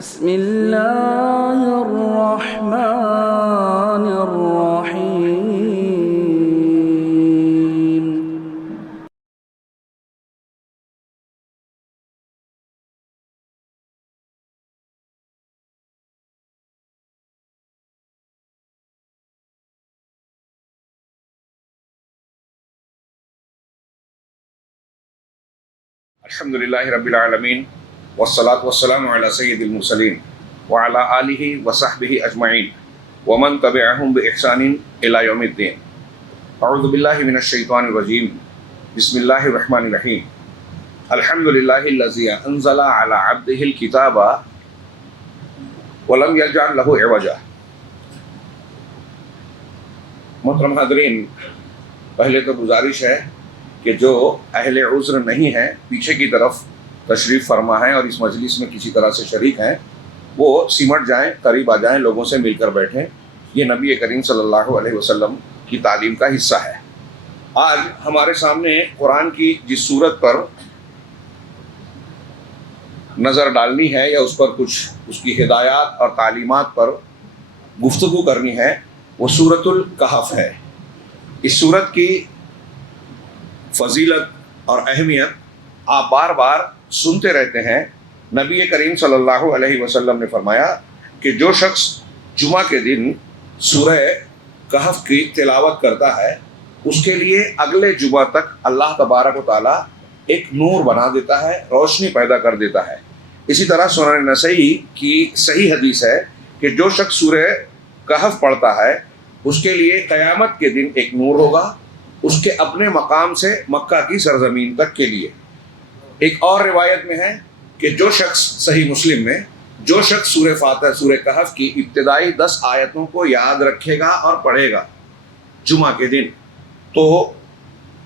بسم اللہ الرحمن الرحیم الحمدللہ رب العالمین والصلاة والسلام علی سید المرسلین وعلی آلہ وصحبہ اجمعین ومن تبعہم بإحسان الی یوم الدین. اعوذ باللہ من الشیطان الرجیم. بسم اللہ الرحمن الرحیم. الحمدللہ الذی انزل علی عبدہ الکتاب ولم یجعل لہ عوجا. محترم حاضرین، پہلے تو گزارش ہے کہ جو اہل عذر نہیں ہیں پیچھے کی طرف تشریف فرما ہیں اور اس مجلس میں کسی طرح سے شریک ہیں، وہ سمٹ جائیں، قریب آ جائیں، لوگوں سے مل کر بیٹھیں. یہ نبی کریم صلی اللہ علیہ وسلم کی تعلیم کا حصہ ہے. آج ہمارے سامنے قرآن کی جس صورت پر نظر ڈالنی ہے یا اس پر کچھ اس کی ہدایات اور تعلیمات پر گفتگو کرنی ہے، وہ سورۃ الکہف ہے. اس سورت کی فضیلت اور اہمیت آپ بار بار سنتے رہتے ہیں. نبی کریم صلی اللہ علیہ وسلم نے فرمایا کہ جو شخص جمعہ کے دن سورہ کہف کی تلاوت کرتا ہے اس کے لیے اگلے جمعہ تک اللہ تبارک و تعالیٰ ایک نور بنا دیتا ہے، روشنی پیدا کر دیتا ہے. اسی طرح سنن نسائی کی صحیح حدیث ہے کہ جو شخص سورہ کہف پڑھتا ہے اس کے لیے قیامت کے دن ایک نور ہوگا، اس کے اپنے مقام سے مکہ کی سرزمین تک کے لیے. ایک اور روایت میں ہے کہ جو شخص، صحیح مسلم میں، جو شخص سورہ فاتحہ، سورہ کہف کی ابتدائی 10 آیتوں کو یاد رکھے گا اور پڑھے گا جمعہ کے دن، تو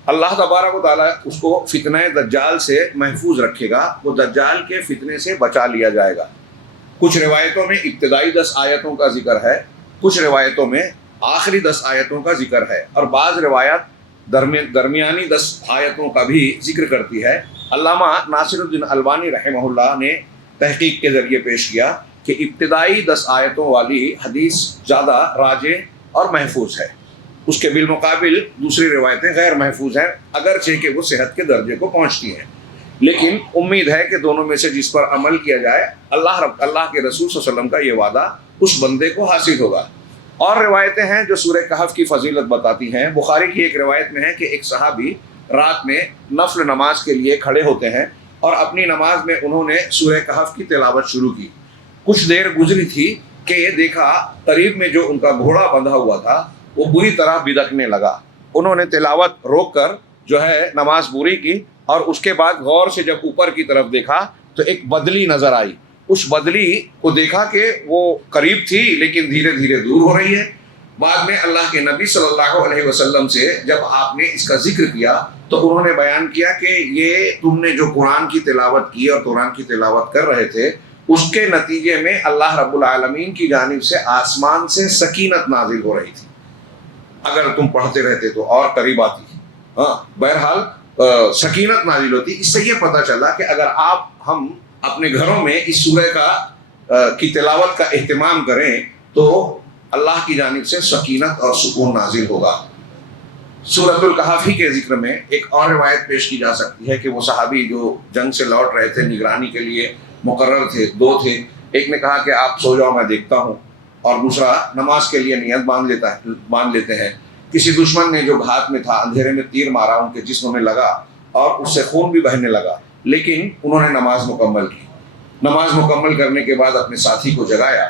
اللہ تبارک و تعالیٰ اس کو فتنہ دجال سے محفوظ رکھے گا، وہ دجال کے فتنے سے بچا لیا جائے گا. کچھ روایتوں میں ابتدائی 10 آیتوں کا ذکر ہے، کچھ روایتوں میں آخری 10 آیتوں کا ذکر ہے، اور بعض روایات درمیانی 10 آیتوں کا بھی ذکر کرتی ہے. علامہ ناصر الدین البانی رحمہ اللہ نے تحقیق کے ذریعے پیش کیا کہ ابتدائی 10 آیتوں والی حدیث زیادہ راجح اور محفوظ ہے. اس کے بالمقابل دوسری روایتیں غیر محفوظ ہیں، اگرچہ کہ وہ صحت کے درجے کو پہنچتی ہیں. لیکن امید ہے کہ دونوں میں سے جس پر عمل کیا جائے اللہ کے رسول صلی اللہ علیہ وسلم کا یہ وعدہ اس بندے کو حاصل ہوگا. اور روایتیں ہیں جو سورہ کہف کی فضیلت بتاتی ہیں. بخاری کی ایک روایت میں ہے کہ ایک صحابی رات میں نفل نماز کے لیے کھڑے ہوتے ہیں اور اپنی نماز میں انہوں نے سورہ کہف کی تلاوت شروع کی. کچھ دیر گزری تھی کہ یہ دیکھا قریب میں جو ان کا گھوڑا بندھا ہوا تھا وہ بری طرح بدکنے لگا. انہوں نے تلاوت روک کر جو ہے نماز پوری کی اور اس کے بعد غور سے جب اوپر کی طرف دیکھا تو ایک بدلی نظر آئی. اس بدلی کو دیکھا کہ وہ قریب تھی لیکن دھیرے دھیرے دور ہو رہی ہے. بعد میں اللہ کے نبی صلی اللہ علیہ وسلم سے جب آپ نے اس کا ذکر کیا تو انہوں نے بیان کیا کہ یہ تم نے جو قرآن کی تلاوت کی اور قرآن کی تلاوت کر رہے تھے اس کے نتیجے میں اللہ رب العالمین کی جانب سے آسمان سے سکینت نازل ہو رہی تھی. اگر تم پڑھتے رہتے تو اور قریب آتی. بہرحال سکینت نازل ہوتی. اس سے یہ پتہ چلا کہ اگر ہم اپنے گھروں میں اس سورہ کی تلاوت کا اہتمام کریں تو اللہ کی جانب سے سکینت اور سکون نازل ہوگا. سورۃ الکہف ہی کے ذکر میں ایک اور روایت پیش کی جا سکتی ہے کہ وہ صحابی جو جنگ سے لوٹ رہے تھے، نگرانی کے لیے مقرر تھے، 2 تھے. ایک نے کہا کہ آپ سو جاؤ میں دیکھتا ہوں، اور دوسرا نماز کے لیے نیت باندھ لیتے ہیں. کسی دشمن نے جو گھات میں تھا اندھیرے میں تیر مارا، ان کے جسم میں لگا اور اس سے خون بھی بہنے لگا، لیکن انہوں نے نماز مکمل کی. نماز مکمل کرنے کے بعد اپنے ساتھی کو جگایا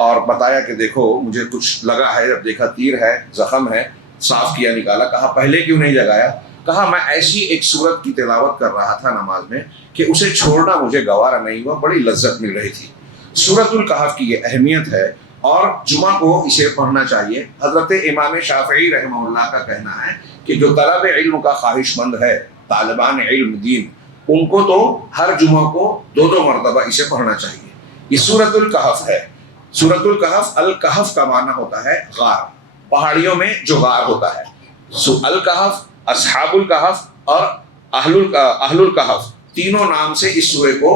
اور بتایا کہ دیکھو مجھے کچھ لگا ہے. جب دیکھا تیر ہے، زخم ہے، صاف کیا، نکالا. کہا پہلے کیوں نہیں جگایا؟ کہا میں ایسی ایک سورت کی تلاوت کر رہا تھا نماز میں کہ اسے چھوڑنا مجھے گوارا نہیں ہوا، بڑی لذت مل رہی تھی. سورۃ الکہف کی یہ اہمیت ہے اور جمعہ کو اسے پڑھنا چاہیے. حضرت امام شافعی رحمہ اللہ کا کہنا ہے کہ جو طلب علم کا خواہش مند ہے، طالبان علم دین، ان کو تو ہر جمعہ کو 2 مرتبہ اسے پڑھنا چاہیے. یہ سورۃ الکہف ہے. سورۃ الکہف، الکہف کا معنی ہوتا ہے غار، پہاڑیوں میں جو غار ہوتا ہے. الکہف، اصحاب الکہف اور اہل الکہف تینوں نام سے اس سورہ کو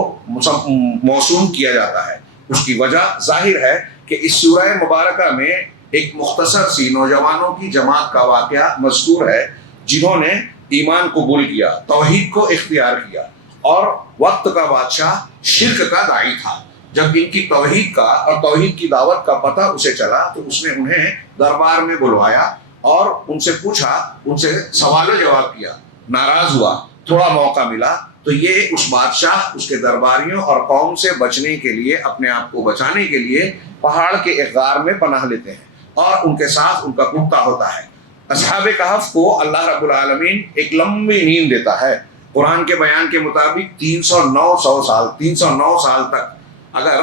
موسوم کیا جاتا ہے. اس کی وجہ ظاہر ہے کہ اس سورہ مبارکہ میں ایک مختصر سی نوجوانوں کی جماعت کا واقعہ مذکور ہے جنہوں نے ایمان قبول کیا، توحید کو اختیار کیا، اور وقت کا بادشاہ شرک کا داعی تھا۔ جب ان کی توحید کا اور توحید کی دعوت کا پتہ اسے چلا تو اس نے انہیں دربار میں بلوایا اور ان سے پوچھا، ان سے سوال و جواب کیا، ناراض ہوا، تھوڑا موقع ملا تو یہ اس بادشاہ، اس کے درباریوں اور قوم سے بچنے کے لیے، اپنے آپ کو بچانے کے لیے پہاڑ کے ایک غار میں پناہ لیتے ہیں اور ان کے ساتھ ان کا کتا ہوتا ہے۔ اصحاب کہف کو اللہ رب العالمین ایک لمبی نیند دیتا ہے۔ قرآن کے بیان کے مطابق 309 سال تک، اگر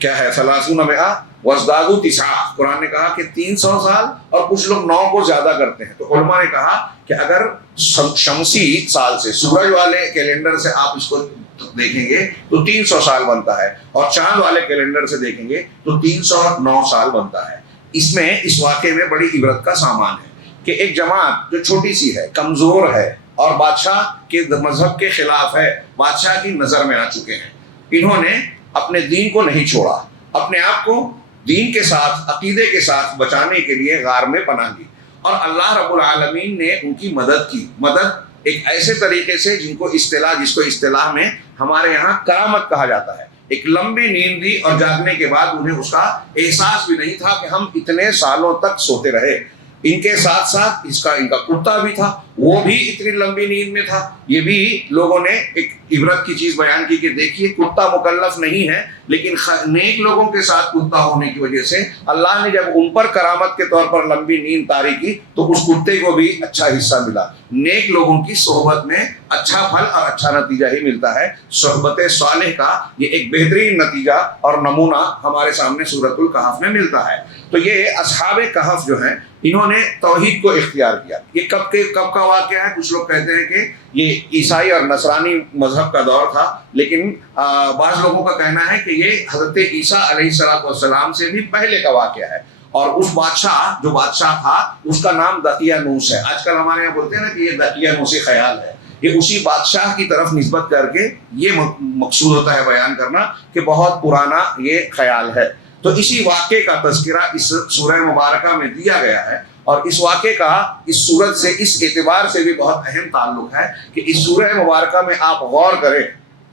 کیا ہے 30 میں وزدادو 9، قرآن نے کہا کہ 300 سال اور کچھ لوگ 9 کو زیادہ کرتے ہیں، تو علماء نے کہا کہ اگر شمسی سال سے، سورج والے کیلنڈر سے آپ اس کو دیکھیں گے تو 300 سال بنتا ہے، اور چاند والے کیلنڈر سے دیکھیں گے تو 309 سال بنتا ہے۔ اس میں، اس واقعے میں بڑی عبرت کا سامان ہے کہ ایک جماعت جو چھوٹی سی ہے، کمزور ہے اور بادشاہ کے مذہب کے خلاف ہے، بادشاہ کی نظر میں آ چکے ہیں، انہوں نے اپنے دین کو نہیں چھوڑا، اپنے آپ کو دین کے ساتھ، عقیدے کے ساتھ بچانے کے لیے غار میں پناہ لی، اور اللہ رب العالمین نے ان کی مدد کی۔ مدد ایک ایسے طریقے سے جس کو اصطلاح میں ہمارے یہاں کرامت کہا جاتا ہے۔ ایک لمبی نیند دی اور جاگنے کے بعد انہیں اس کا احساس بھی نہیں تھا کہ ہم اتنے سالوں تک سوتے رہے۔ ان کے ساتھ ساتھ ان کا کتا بھی تھا، وہ بھی اتنی لمبی نیند میں تھا۔ یہ بھی لوگوں نے ایک عبرت کی چیز بیان کی کہ دیکھیے، کتا مکلف نہیں ہے، لیکن نیک لوگوں کے ساتھ کتا ہونے کی وجہ سے اللہ نے جب ان پر کرامت کے طور پر لمبی نیند طاری کی تو اس کتے کو بھی اچھا حصہ ملا۔ نیک لوگوں کی صحبت میں اچھا پھل اور اچھا نتیجہ ہی ملتا ہے۔ صحبت صالح کا یہ ایک بہترین نتیجہ اور نمونہ ہمارے سامنے سورۃ الکہف میں ملتا ہے۔ تو یہ اصحاب کہف جو ہیں، انہوں نے توحید کو اختیار کیا۔ یہ کب کا واقعہ ہے؟ کچھ لوگ کہتے ہیں کہ یہ عیسائی اور نصرانی مذہب کا دور تھا، لیکن بعض لوگوں کا کہنا ہے کہ یہ حضرت عیسیٰ علیہ السلام سے بھی پہلے کا واقعہ ہے، اور اس بادشاہ جو بادشاہ تھا اس کا نام دقیانوس ہے۔ آج کل ہمارے یہاں بولتے ہیں نا کہ یہ دقیانوسی خیال ہے، یہ اسی بادشاہ کی طرف نسبت کر کے یہ مقصود ہوتا ہے بیان کرنا کہ بہت پرانا یہ خیال ہے۔ تو اسی واقعے کا تذکرہ اس سورہ مبارکہ میں دیا گیا ہے، اور اس واقعے کا اس سورت سے، اس اعتبار سے بھی بہت اہم تعلق ہے کہ اس سورہ مبارکہ میں آپ غور کریں۔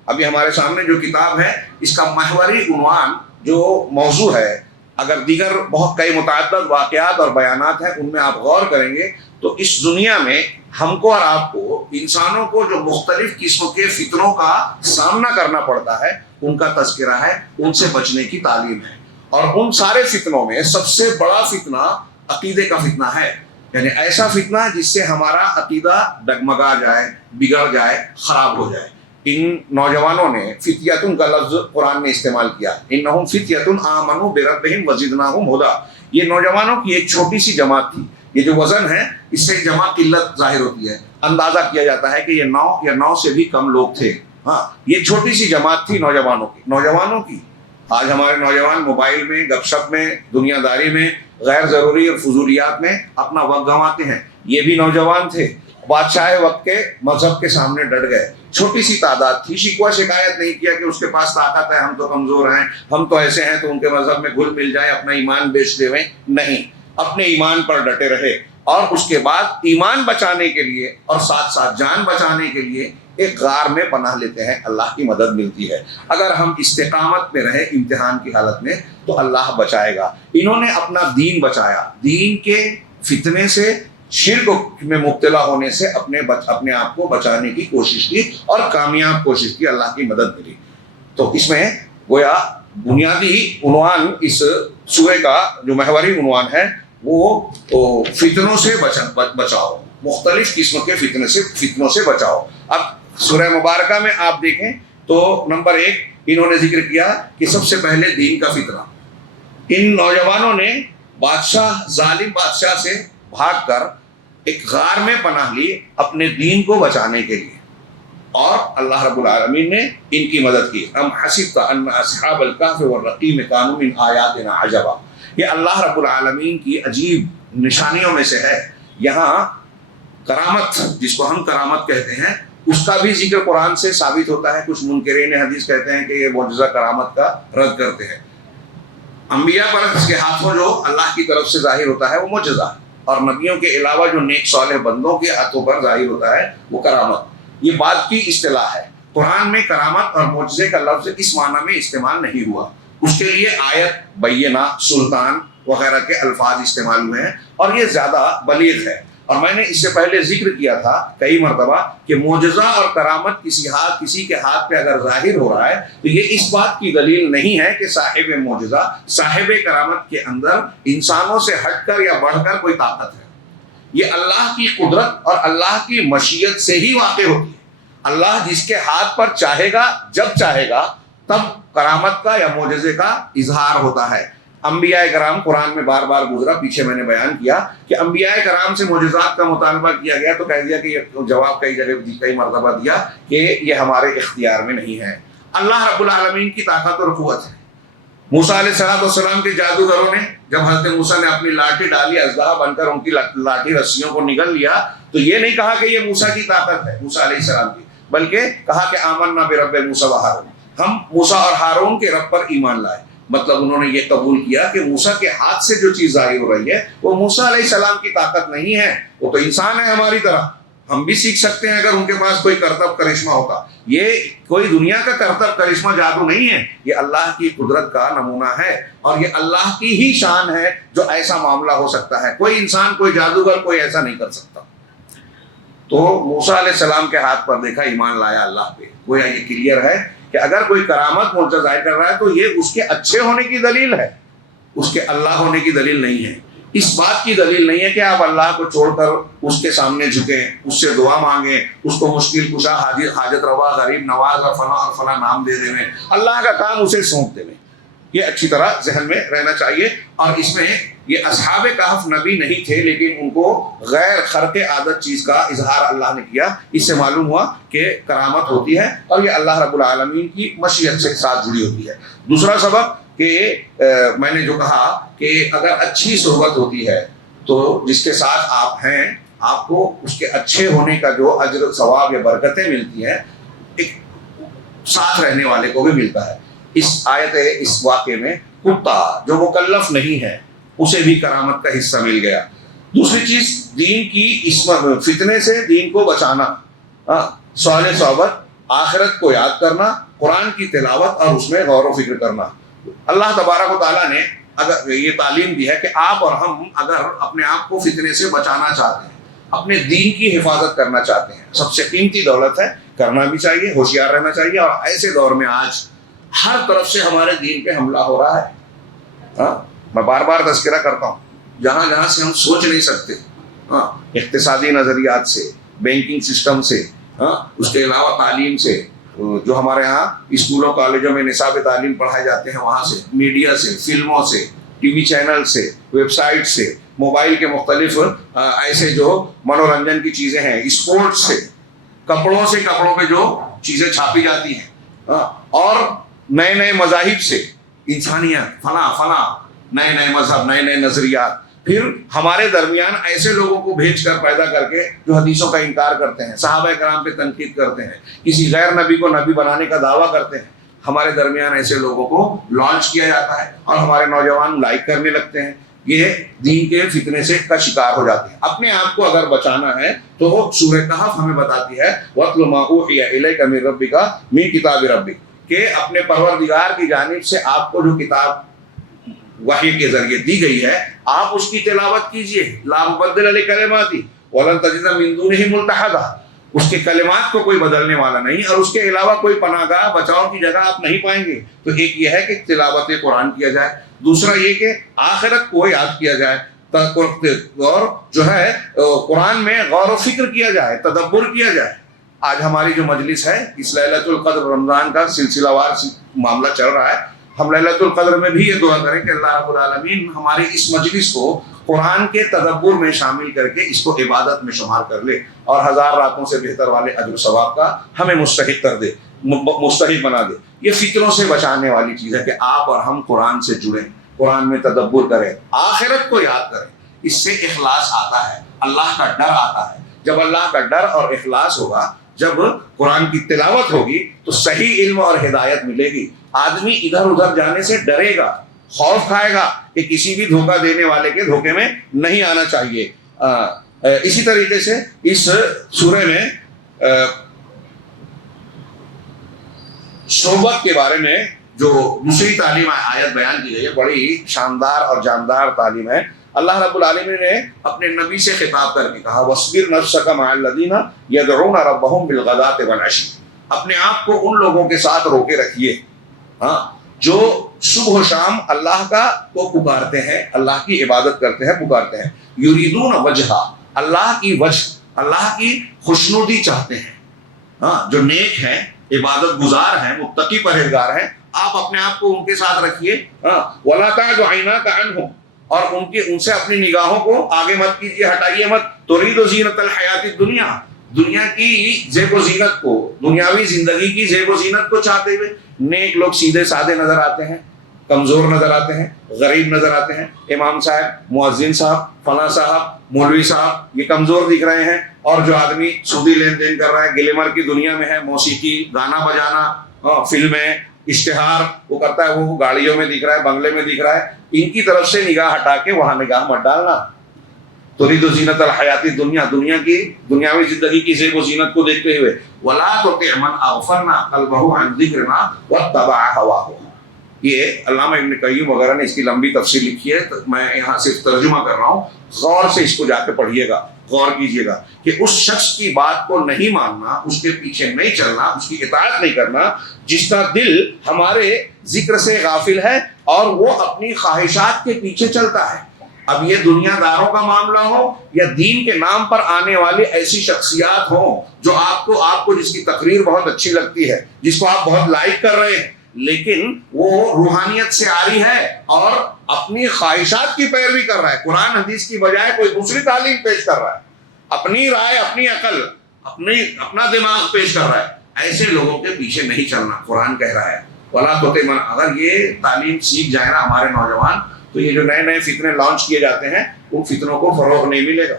ابھی ہمارے سامنے جو کتاب ہے، اس کا محوری عنوان جو موضوع ہے، اگر دیگر بہت کئی متعدد واقعات اور بیانات ہیں ان میں آپ غور کریں گے تو اس دنیا میں ہم کو اور آپ کو، انسانوں کو جو مختلف قسم کے فتنوں کا سامنا کرنا پڑتا ہے، ان کا تذکرہ ہے، ان سے بچنے کی تعلیم ہے۔ اور ان سارے فتنوں میں سب سے بڑا فتنہ عقیدے کا فتنہ ہے، یعنی ایسا فتنہ جس سے ہمارا عقیدہ ڈگمگا جائے، بگڑ جائے، خراب ہو جائے۔ ان نوجوانوں نے فتیتن کا لفظ قرآن نے استعمال کیا، انہم فتیتن آمنوا بربہم وزدناہم ہدی۔ یہ نوجوانوں کی ایک چھوٹی سی جماعت تھی۔ یہ جو وزن ہے، اس سے جمع قلت ظاہر ہوتی ہے، اندازہ کیا جاتا ہے کہ یہ 9 یا 9 سے بھی کم لوگ تھے۔ ہاں، یہ چھوٹی سی جماعت تھی نوجوانوں کی۔ آج ہمارے نوجوان موبائل میں، گپ شپ میں، دنیا داری میں، غیر ضروری اور فضولیات میں اپنا وقت گنواتے ہیں۔ یہ بھی نوجوان تھے، بادشاہ وقت کے مذہب کے سامنے ڈٹ گئے۔ چھوٹی سی تعداد تھی، شکوہ شکایت نہیں کیا کہ اس کے پاس طاقت ہے، ہم تو کمزور ہیں، ہم تو ایسے ہیں، تو ان کے مذہب میں گھل مل جائیں، اپنا ایمان بیچ دیویں۔ نہیں، اپنے ایمان پر ڈٹے رہے، اور اس کے بعد ایمان بچانے کے لیے اور ساتھ ساتھ جان بچانے کے لیے ایک غار میں پناہ لیتے ہیں۔ اللہ کی مدد ملتی ہے۔ اگر ہم استقامت میں رہے امتحان کی حالت میں تو اللہ بچائے گا۔ انہوں نے اپنا دین بچایا، دین کے فتنے سے، شرک میں مبتلا ہونے سے اپنے آپ کو بچانے کی کوشش کی اور کامیاب کوشش کی، اللہ کی مدد ملی۔ تو اس میں گویا بنیادی عنوان اس سورہ کا جو محوری عنوان ہے وہ فتنوں سے بچاؤ، مختلف قسم کے فتنوں سے بچاؤ۔ اب سورہ مبارکہ میں آپ دیکھیں تو نمبر 1 انہوں نے ذکر کیا کہ سب سے پہلے دین کا فتنہ۔ ان نوجوانوں نے ظالم بادشاہ سے بھاگ کر ایک غار میں پناہ لی اپنے دین کو بچانے کے لیے، اور اللہ رب العالمین نے ان کی مدد کی۔ ام حسبت ان اصحاب الکہف والرقیم کانوا من آیاتنا عجبا۔ یہ اللہ رب العالمین کی عجیب نشانیوں میں سے ہے۔ یہاں کرامت، جس کو ہم کرامت کہتے ہیں، اس کا بھی ذکر قرآن سے ثابت ہوتا ہے. کچھ منکرین حدیث کہتے ہیں کہ یہ معجزہ کرامت کا رد کرتے ہیں. انبیاء پر اس کے ہاتھوں جو اللہ کی طرف سے ظاہر ہوتا ہے وہ معجزہ ہے، اور نبیوں کے علاوہ جو نیک صالح بندوں کے ہاتھوں پر ظاہر ہوتا ہے وہ کرامت. یہ بات کی اصطلاح ہے. قرآن میں کرامت اور معجزے کا لفظ اس معنی میں استعمال نہیں ہوا. اس کے لیے آیت، بینہ، سلطان وغیرہ کے الفاظ استعمال ہوئے ہیں، اور یہ زیادہ بلیغ ہے. اور میں نے اس سے پہلے ذکر کیا تھا کئی مرتبہ کہ معجزہ اور کرامت کسی کے ہاتھ پہ اگر ظاہر ہو رہا ہے تو یہ اس بات کی دلیل نہیں ہے کہ صاحب معجزہ، صاحب کرامت کے اندر انسانوں سے ہٹ کر یا بڑھ کر کوئی طاقت ہے. یہ اللہ کی قدرت اور اللہ کی مشیت سے ہی واقع ہوتی ہے. اللہ جس کے ہاتھ پر چاہے گا، جب چاہے گا، تب کرامت کا یا معجزے کا اظہار ہوتا ہے. انبیاء کرام قرآن میں بار بار گزرا، پیچھے میں نے بیان کیا کہ انبیاء کرام سے معجزات کا مطالبہ کیا گیا تو کہہ دیا کہ یہ جواب کئی جگہ کئی مرتبہ دیا کہ یہ ہمارے اختیار میں نہیں ہے. اللہ رب العالمین کی طاقت اور قوت ہے. موسیٰ علیہ السلام کے جادوگروں نے جب حضرت موسیٰ نے اپنی لاٹھی ڈالی، اژدہا بن کر ان کی لاٹھی رسیوں کو نگل لیا، تو یہ نہیں کہا کہ یہ موسیٰ کی طاقت ہے، موسیٰ علیہ السلام کی، بلکہ کہا کہ آمنا برب موسیٰ و ہارون، ہم موسیٰ اور ہارون کے رب پر ایمان لائے. مطلب انہوں نے یہ قبول کیا کہ موسیٰ کے ہاتھ سے جو چیز ظاہر ہو رہی ہے وہ موسیٰ علیہ السلام کی طاقت نہیں ہے، وہ تو انسان ہے ہماری طرح. ہم بھی سیکھ سکتے ہیں اگر ان کے پاس کوئی کرتب کرشمہ ہوتا. یہ کوئی دنیا کا کرتب کرشمہ جادو نہیں ہے، یہ اللہ کی قدرت کا نمونہ ہے، اور یہ اللہ کی ہی شان ہے جو ایسا معاملہ ہو سکتا ہے. کوئی انسان، کوئی جادوگر کوئی ایسا نہیں کر سکتا. تو موسیٰ علیہ السلام کے ہاتھ پر دیکھا، ایمان لایا اللہ پہ. گویا یہ کلیئر ہے کہ اگر کوئی کرامت معجزہ ظاہر کر رہا ہے تو یہ اس کے اچھے ہونے کی دلیل ہے، اس کے اللہ ہونے کی دلیل نہیں ہے. اس بات کی دلیل نہیں ہے کہ آپ اللہ کو چھوڑ کر اس کے سامنے جھکیں، اس سے دعا مانگیں، اس کو مشکل کشا، حاجت روا، غریب نواز اور فلاں نام دے دیں. اللہ کا کام اسے سونپ دیں. یہ اچھی طرح ذہن میں رہنا چاہیے. اور اس میں یہ اصحاب کہف نبی نہیں تھے، لیکن ان کو غیر خرق عادت چیز کا اظہار اللہ نے کیا. اس سے معلوم ہوا کہ کرامت ہوتی ہے اور یہ اللہ رب العالمین کی مشیت سے ساتھ جڑی ہوتی ہے. دوسرا سبب کہ میں نے جو کہا کہ اگر اچھی صحبت ہوتی ہے تو جس کے ساتھ آپ ہیں، آپ کو اس کے اچھے ہونے کا جو اجر، ثواب یا برکتیں ملتی ہیں، ایک ساتھ رہنے والے کو بھی ملتا ہے. اس آیت، اس واقعے میں کتا جو مکلف نہیں ہے اسے بھی کرامت کا حصہ مل گیا. دوسری چیز، دین کی عصمت، فتنے سے دین کو بچانا، صالح صحبت، آخرت کو یاد کرنا، قرآن کی تلاوت اور اس میں غور و فکر کرنا. اللہ تبارک و تعالیٰ نے اگر یہ تعلیم دی ہے کہ آپ اور ہم اگر اپنے آپ کو فتنے سے بچانا چاہتے ہیں، اپنے دین کی حفاظت کرنا چاہتے ہیں، سب سے قیمتی دولت ہے، کرنا بھی چاہیے، ہوشیار رہنا چاہیے. اور ایسے دور میں آج ہر طرف سے ہمارے دین پہ حملہ ہو رہا ہے. میں بار بار تذکرہ کرتا ہوں، جہاں جہاں سے ہم سوچ نہیں سکتے، اقتصادی نظریات سے، بینکنگ سسٹم سے، اس کے علاوہ تعلیم سے، جو ہمارے ہاں اسکولوں کالجوں میں نصاب تعلیم پڑھائے جاتے ہیں وہاں سے، میڈیا سے، فلموں سے، ٹی وی چینل سے، ویب سائٹ سے، موبائل کے مختلف ایسے جو منورنجن کی چیزیں ہیں، اسپورٹس سے، کپڑوں سے، کپڑوں پہ جو چیزیں چھاپی جاتی ہیں، اور نئے نئے مذاہب سے، انسانیت، فلاں نئے نئے مذہب، نئے نئے نظریات. پھر ہمارے درمیان ایسے لوگوں کو بھیج کر، پیدا کر کے، جو حدیثوں کا انکار کرتے ہیں، صحابہ کرام پہ تنقید کرتے ہیں، کسی غیر نبی کو نبی بنانے کا دعویٰ کرتے ہیں. ہمارے درمیان ایسے لوگوں کو لانچ کیا جاتا ہے اور ہمارے نوجوان لائک کرنے لگتے ہیں. یہ دین کے فتنے سے کا شکار ہو جاتے ہیں. اپنے آپ کو اگر بچانا ہے تو سورہ کہف ہمیں بتاتی ہے وَاتْلُ مَا أُوحِيَ إِلَيْكَ مِن رَبِّكَ مِن کتاب ربک، کہ اپنے پروردگار کی جانب سے آپ کو جو کتاب وحی کے ذریعے دی گئی ہے آپ اس کی تلاوت کیجئے. لا مبدل لکلماتی وَلَن تَجِدَ مِن دُونِهِ مُلْتَحَدًا. اس کے کلمات کو کوئی بدلنے والا نہیں، اور اس کے علاوہ کوئی پناہ گاہ، بچاؤ کی جگہ آپ نہیں پائیں گے. تو ایک یہ ہے کہ تلاوت قرآن کیا جائے، دوسرا یہ کہ آخرت کو یاد کیا جائے، اور جو ہے قرآن میں غور و فکر کیا جائے، تدبر کیا جائے. آج ہماری جو مجلس ہے، اس لیلۃ القدر رمضان کا سلسلہ وار معاملہ چل رہا ہے. ہم لیلۃ القدر میں بھی یہ دعا کریں کہ اللہ رب العالمین ہماری اس مجلس کو قرآن کے تدبر میں شامل کر کے اس کو عبادت میں شمار کر لے، اور 1000 راتوں سے بہتر والے اجر و ثواب کا ہمیں مستحق کر دے، مستحق بنا دے. یہ فطروں سے بچانے والی چیز ہے کہ آپ اور ہم قرآن سے جڑیں، قرآن میں تدبر کریں، آخرت کو یاد کریں. اس سے اخلاص آتا ہے، اللہ کا ڈر آتا ہے. جب اللہ کا ڈر اور اخلاص ہوگا، جب قرآن کی تلاوت ہوگی تو صحیح علم اور ہدایت ملے گی. آدمی ادھر ادھر جانے سے ڈرے گا, خوف کھائے گا کہ کسی بھی دھوکہ دینے والے کے دھوکے میں نہیں آنا چاہیے. اسی طریقے سے اس سورہ میں صحبت کے بارے میں جو دوسری تعلیم آیت بیان کی گئی ہے, بڑی شاندار اور جاندار تعلیم ہے. اللہ رب العالمین نے اپنے نبی سے خطاب کر کے کہا وَاصْبِرْ نَفْسَكَ مَعَ الَّذِينَ يَدْعُونَ رَبَّهُمْ بِالْغَدَاةِ وَالْعَشِيِّ. اپنے آپ کو ان لوگوں کے ساتھ روکے رکھیے جو صبح و شام اللہ کا کو پکارتے ہیں, اللہ کی عبادت کرتے ہیں, پکارتے ہیں. یریدون وجہا, اللہ کی وجہ, اللہ کی خوشنودی چاہتے ہیں. جو نیک ہیں, عبادت گزار ہیں, متقی پرہیزگار ہیں, آپ اپنے آپ کو ان کے ساتھ رکھیے. وَلَا تَعْدُ عَيْنَاكَ عَنْهُمْ, اور ان سے اپنی نگاہوں کو آگے مت کیجیے, ہٹائیے مت. تُرِيدُ زِينَةَ الْحَيَاةِ الدُّنْيَا, دنیا کی زیب و زینت کو, دنیاوی زندگی کی زیب و زینت کو چاہتے ہوئے. نیک لوگ سیدھے سادے نظر آتے ہیں, کمزور نظر آتے ہیں, غریب نظر آتے ہیں. امام صاحب, مؤذن صاحب, فلاں صاحب, مولوی صاحب, یہ کمزور دکھ رہے ہیں. اور جو آدمی سودی لین دین کر رہا ہے, گلیمر کی دنیا میں ہے, موسیقی, گانا بجانا, فلمیں, اشتہار وہ کرتا ہے, وہ گاڑیوں میں دکھ رہا ہے, بنگلے میں دکھ رہا ہے, ان کی طرف سے نگاہ ہٹا کے وہاں نگاہ مت ڈالنا. تريد زینت الحیات الدنیا, دنیا کی دنیاوی زندگی کی زیب و زینت کو دیکھتے ہوئے. ولا تطع من اغفلنا قلبه عن ذکرنا واتبع هواه. یہ علامہ ابن قیم وغیرہ نے اس کی لمبی تفسیر لکھی ہے, میں یہاں صرف ترجمہ کر رہا ہوں. غور سے اس کو جا کے پڑھیے گا, غور کیجیے گا کہ اس شخص کی بات کو نہیں ماننا, اس کے پیچھے نہیں چلنا, اس کی اطاعت نہیں کرنا جس کا دل ہمارے ذکر سے غافل ہے اور وہ اپنی خواہشات کے پیچھے چلتا ہے. اب یہ دنیا داروں کا معاملہ ہو یا دین کے نام پر آنے والی ایسی شخصیات ہوں جو آپ کو جس کی تقریر بہت اچھی لگتی ہے, جس کو آپ بہت لائک کر رہے ہیں, لیکن وہ روحانیت سے آری ہے اور اپنی خواہشات کی پیروی کر رہا ہے, قرآن حدیث کی بجائے کوئی دوسری تعلیم پیش کر رہا ہے, اپنی رائے, اپنی عقل, اپنا دماغ پیش کر رہا ہے. ایسے لوگوں کے پیچھے نہیں چلنا. قرآن کہہ رہا ہے ولا تطع من, اگر یہ تعلیم سیکھ جائے نا ہمارے نوجوان, تو یہ جو نئے نئے فتنے لانچ کیے جاتے ہیں ان فتنوں کو فروغ نہیں ملے گا.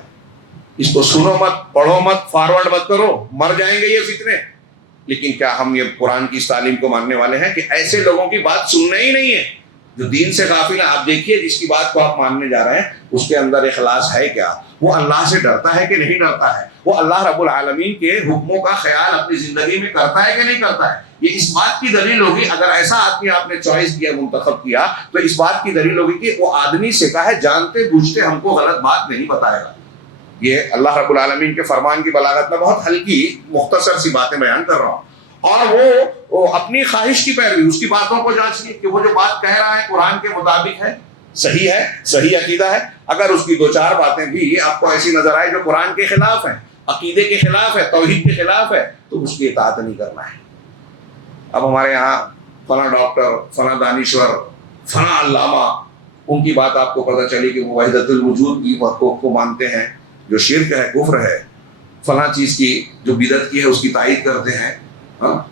اس کو سنو مت, پڑھو مت, فارورڈ مت کرو, مر جائیں گے یہ فتنے. لیکن کیا ہم یہ قرآن کی اس تعلیم کو ماننے والے ہیں کہ ایسے لوگوں کی بات سننا ہی نہیں ہے جو دین سے غافل ہے؟ آپ دیکھیے جس کی بات کو آپ ماننے جا رہے ہیں اس کے اندر اخلاص ہے کیا؟ وہ اللہ سے ڈرتا ہے کہ نہیں ڈرتا ہے؟ وہ اللہ رب العالمین کے حکموں کا خیال اپنی زندگی میں کرتا ہے کہ نہیں کرتا ہے؟ یہ اس بات کی دلیل ہوگی, اگر ایسا آدمی آپ نے چوائس کیا, منتخب کیا, تو اس بات کی دلیل ہوگی کہ وہ آدمی سکھا ہے جانتے بوجھتے ہم کو غلط بات نہیں بتائے گا. یہ اللہ رب العالمین کے فرمان کی بلاغت میں بہت ہلکی مختصر سی باتیں بیان کر رہا ہوں. اور وہ اپنی خواہش کی پیروی, اس کی باتوں کو جانچیے کہ وہ جو بات کہہ رہا ہے قرآن کے مطابق ہے, صحیح عقیدہ ہے. اگر اس کی دو چار باتیں بھی آپ کو ایسی نظر آئے جو قرآن کے خلاف ہیں, عقیدے کے خلاف ہے, توحید کے خلاف ہے, تو اس کی اطاعت نہیں کرنا ہے. اب ہمارے یہاں فلاں ڈاکٹر, فلاں دانشور, فلاں علامہ, ان کی بات آپ کو پتہ چلی کہ وہ وحدت الوجود کی حقوق کو مانتے ہیں, جو شرک ہے, کفر ہے, فلاں چیز کی جو بدعت کی ہے اس کی تائید کرتے ہیں,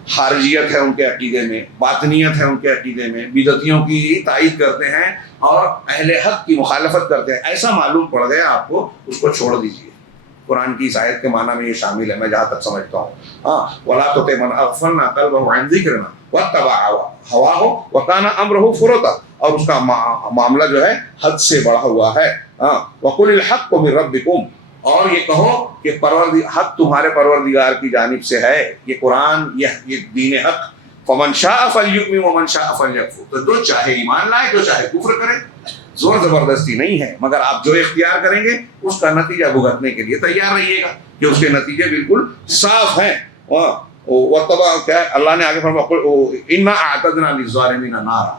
خارجیت ہے ان کے عقیدے میں, باطنیت ہے ان کے عقیدے میں, بدعتیوں کی تائید کرتے ہیں اور اہل حق کی مخالفت کرتے ہیں. ایسا معلوم پڑ گیا آپ کو, اس کو چھوڑ دیجیے. قرآن کی اس آیت کے معنی میں یہ شامل ہے, میں جہاں تک سمجھتا ہوں. وَلَا تُطِعْ مَنْ أَغْفَلْنَا قَلْبَهُ عَنْ ذِكْرِنَا وَاتَّبَعَ هَوَاهُ وَكَانَ أَمْرُهُ فُرُطًا, اور اس کا معاملہ جو ہے حد سے بڑھا ہوا ہے. وَقُلِ الْحَقُّ مِنْ رَبِّكُمْ, اور یہ کہو کہ حق تمہارے پروردگار کی جانب سے ہے. یہ قرآن, یہ دین حق. فَمَنْ شَاءَ فَلْيُؤْمِنْ وَمَنْ شَاءَ فَلْيَكْفُرْ, تو جو چاہے ایمان لائے, جو چاہے کفر کرے. زور زبردستی نہیں ہے, مگر آپ جو اختیار کریں گے اس کا نتیجہ بھگتنے کے لیے تیار رہیے گا کہ اس کے نتیجے بالکل صاف ہیں. اللہ نے آگے فرمایا اِنَّا أَعْتَدْنَا لِلظَّالِمِينَ نَارًا.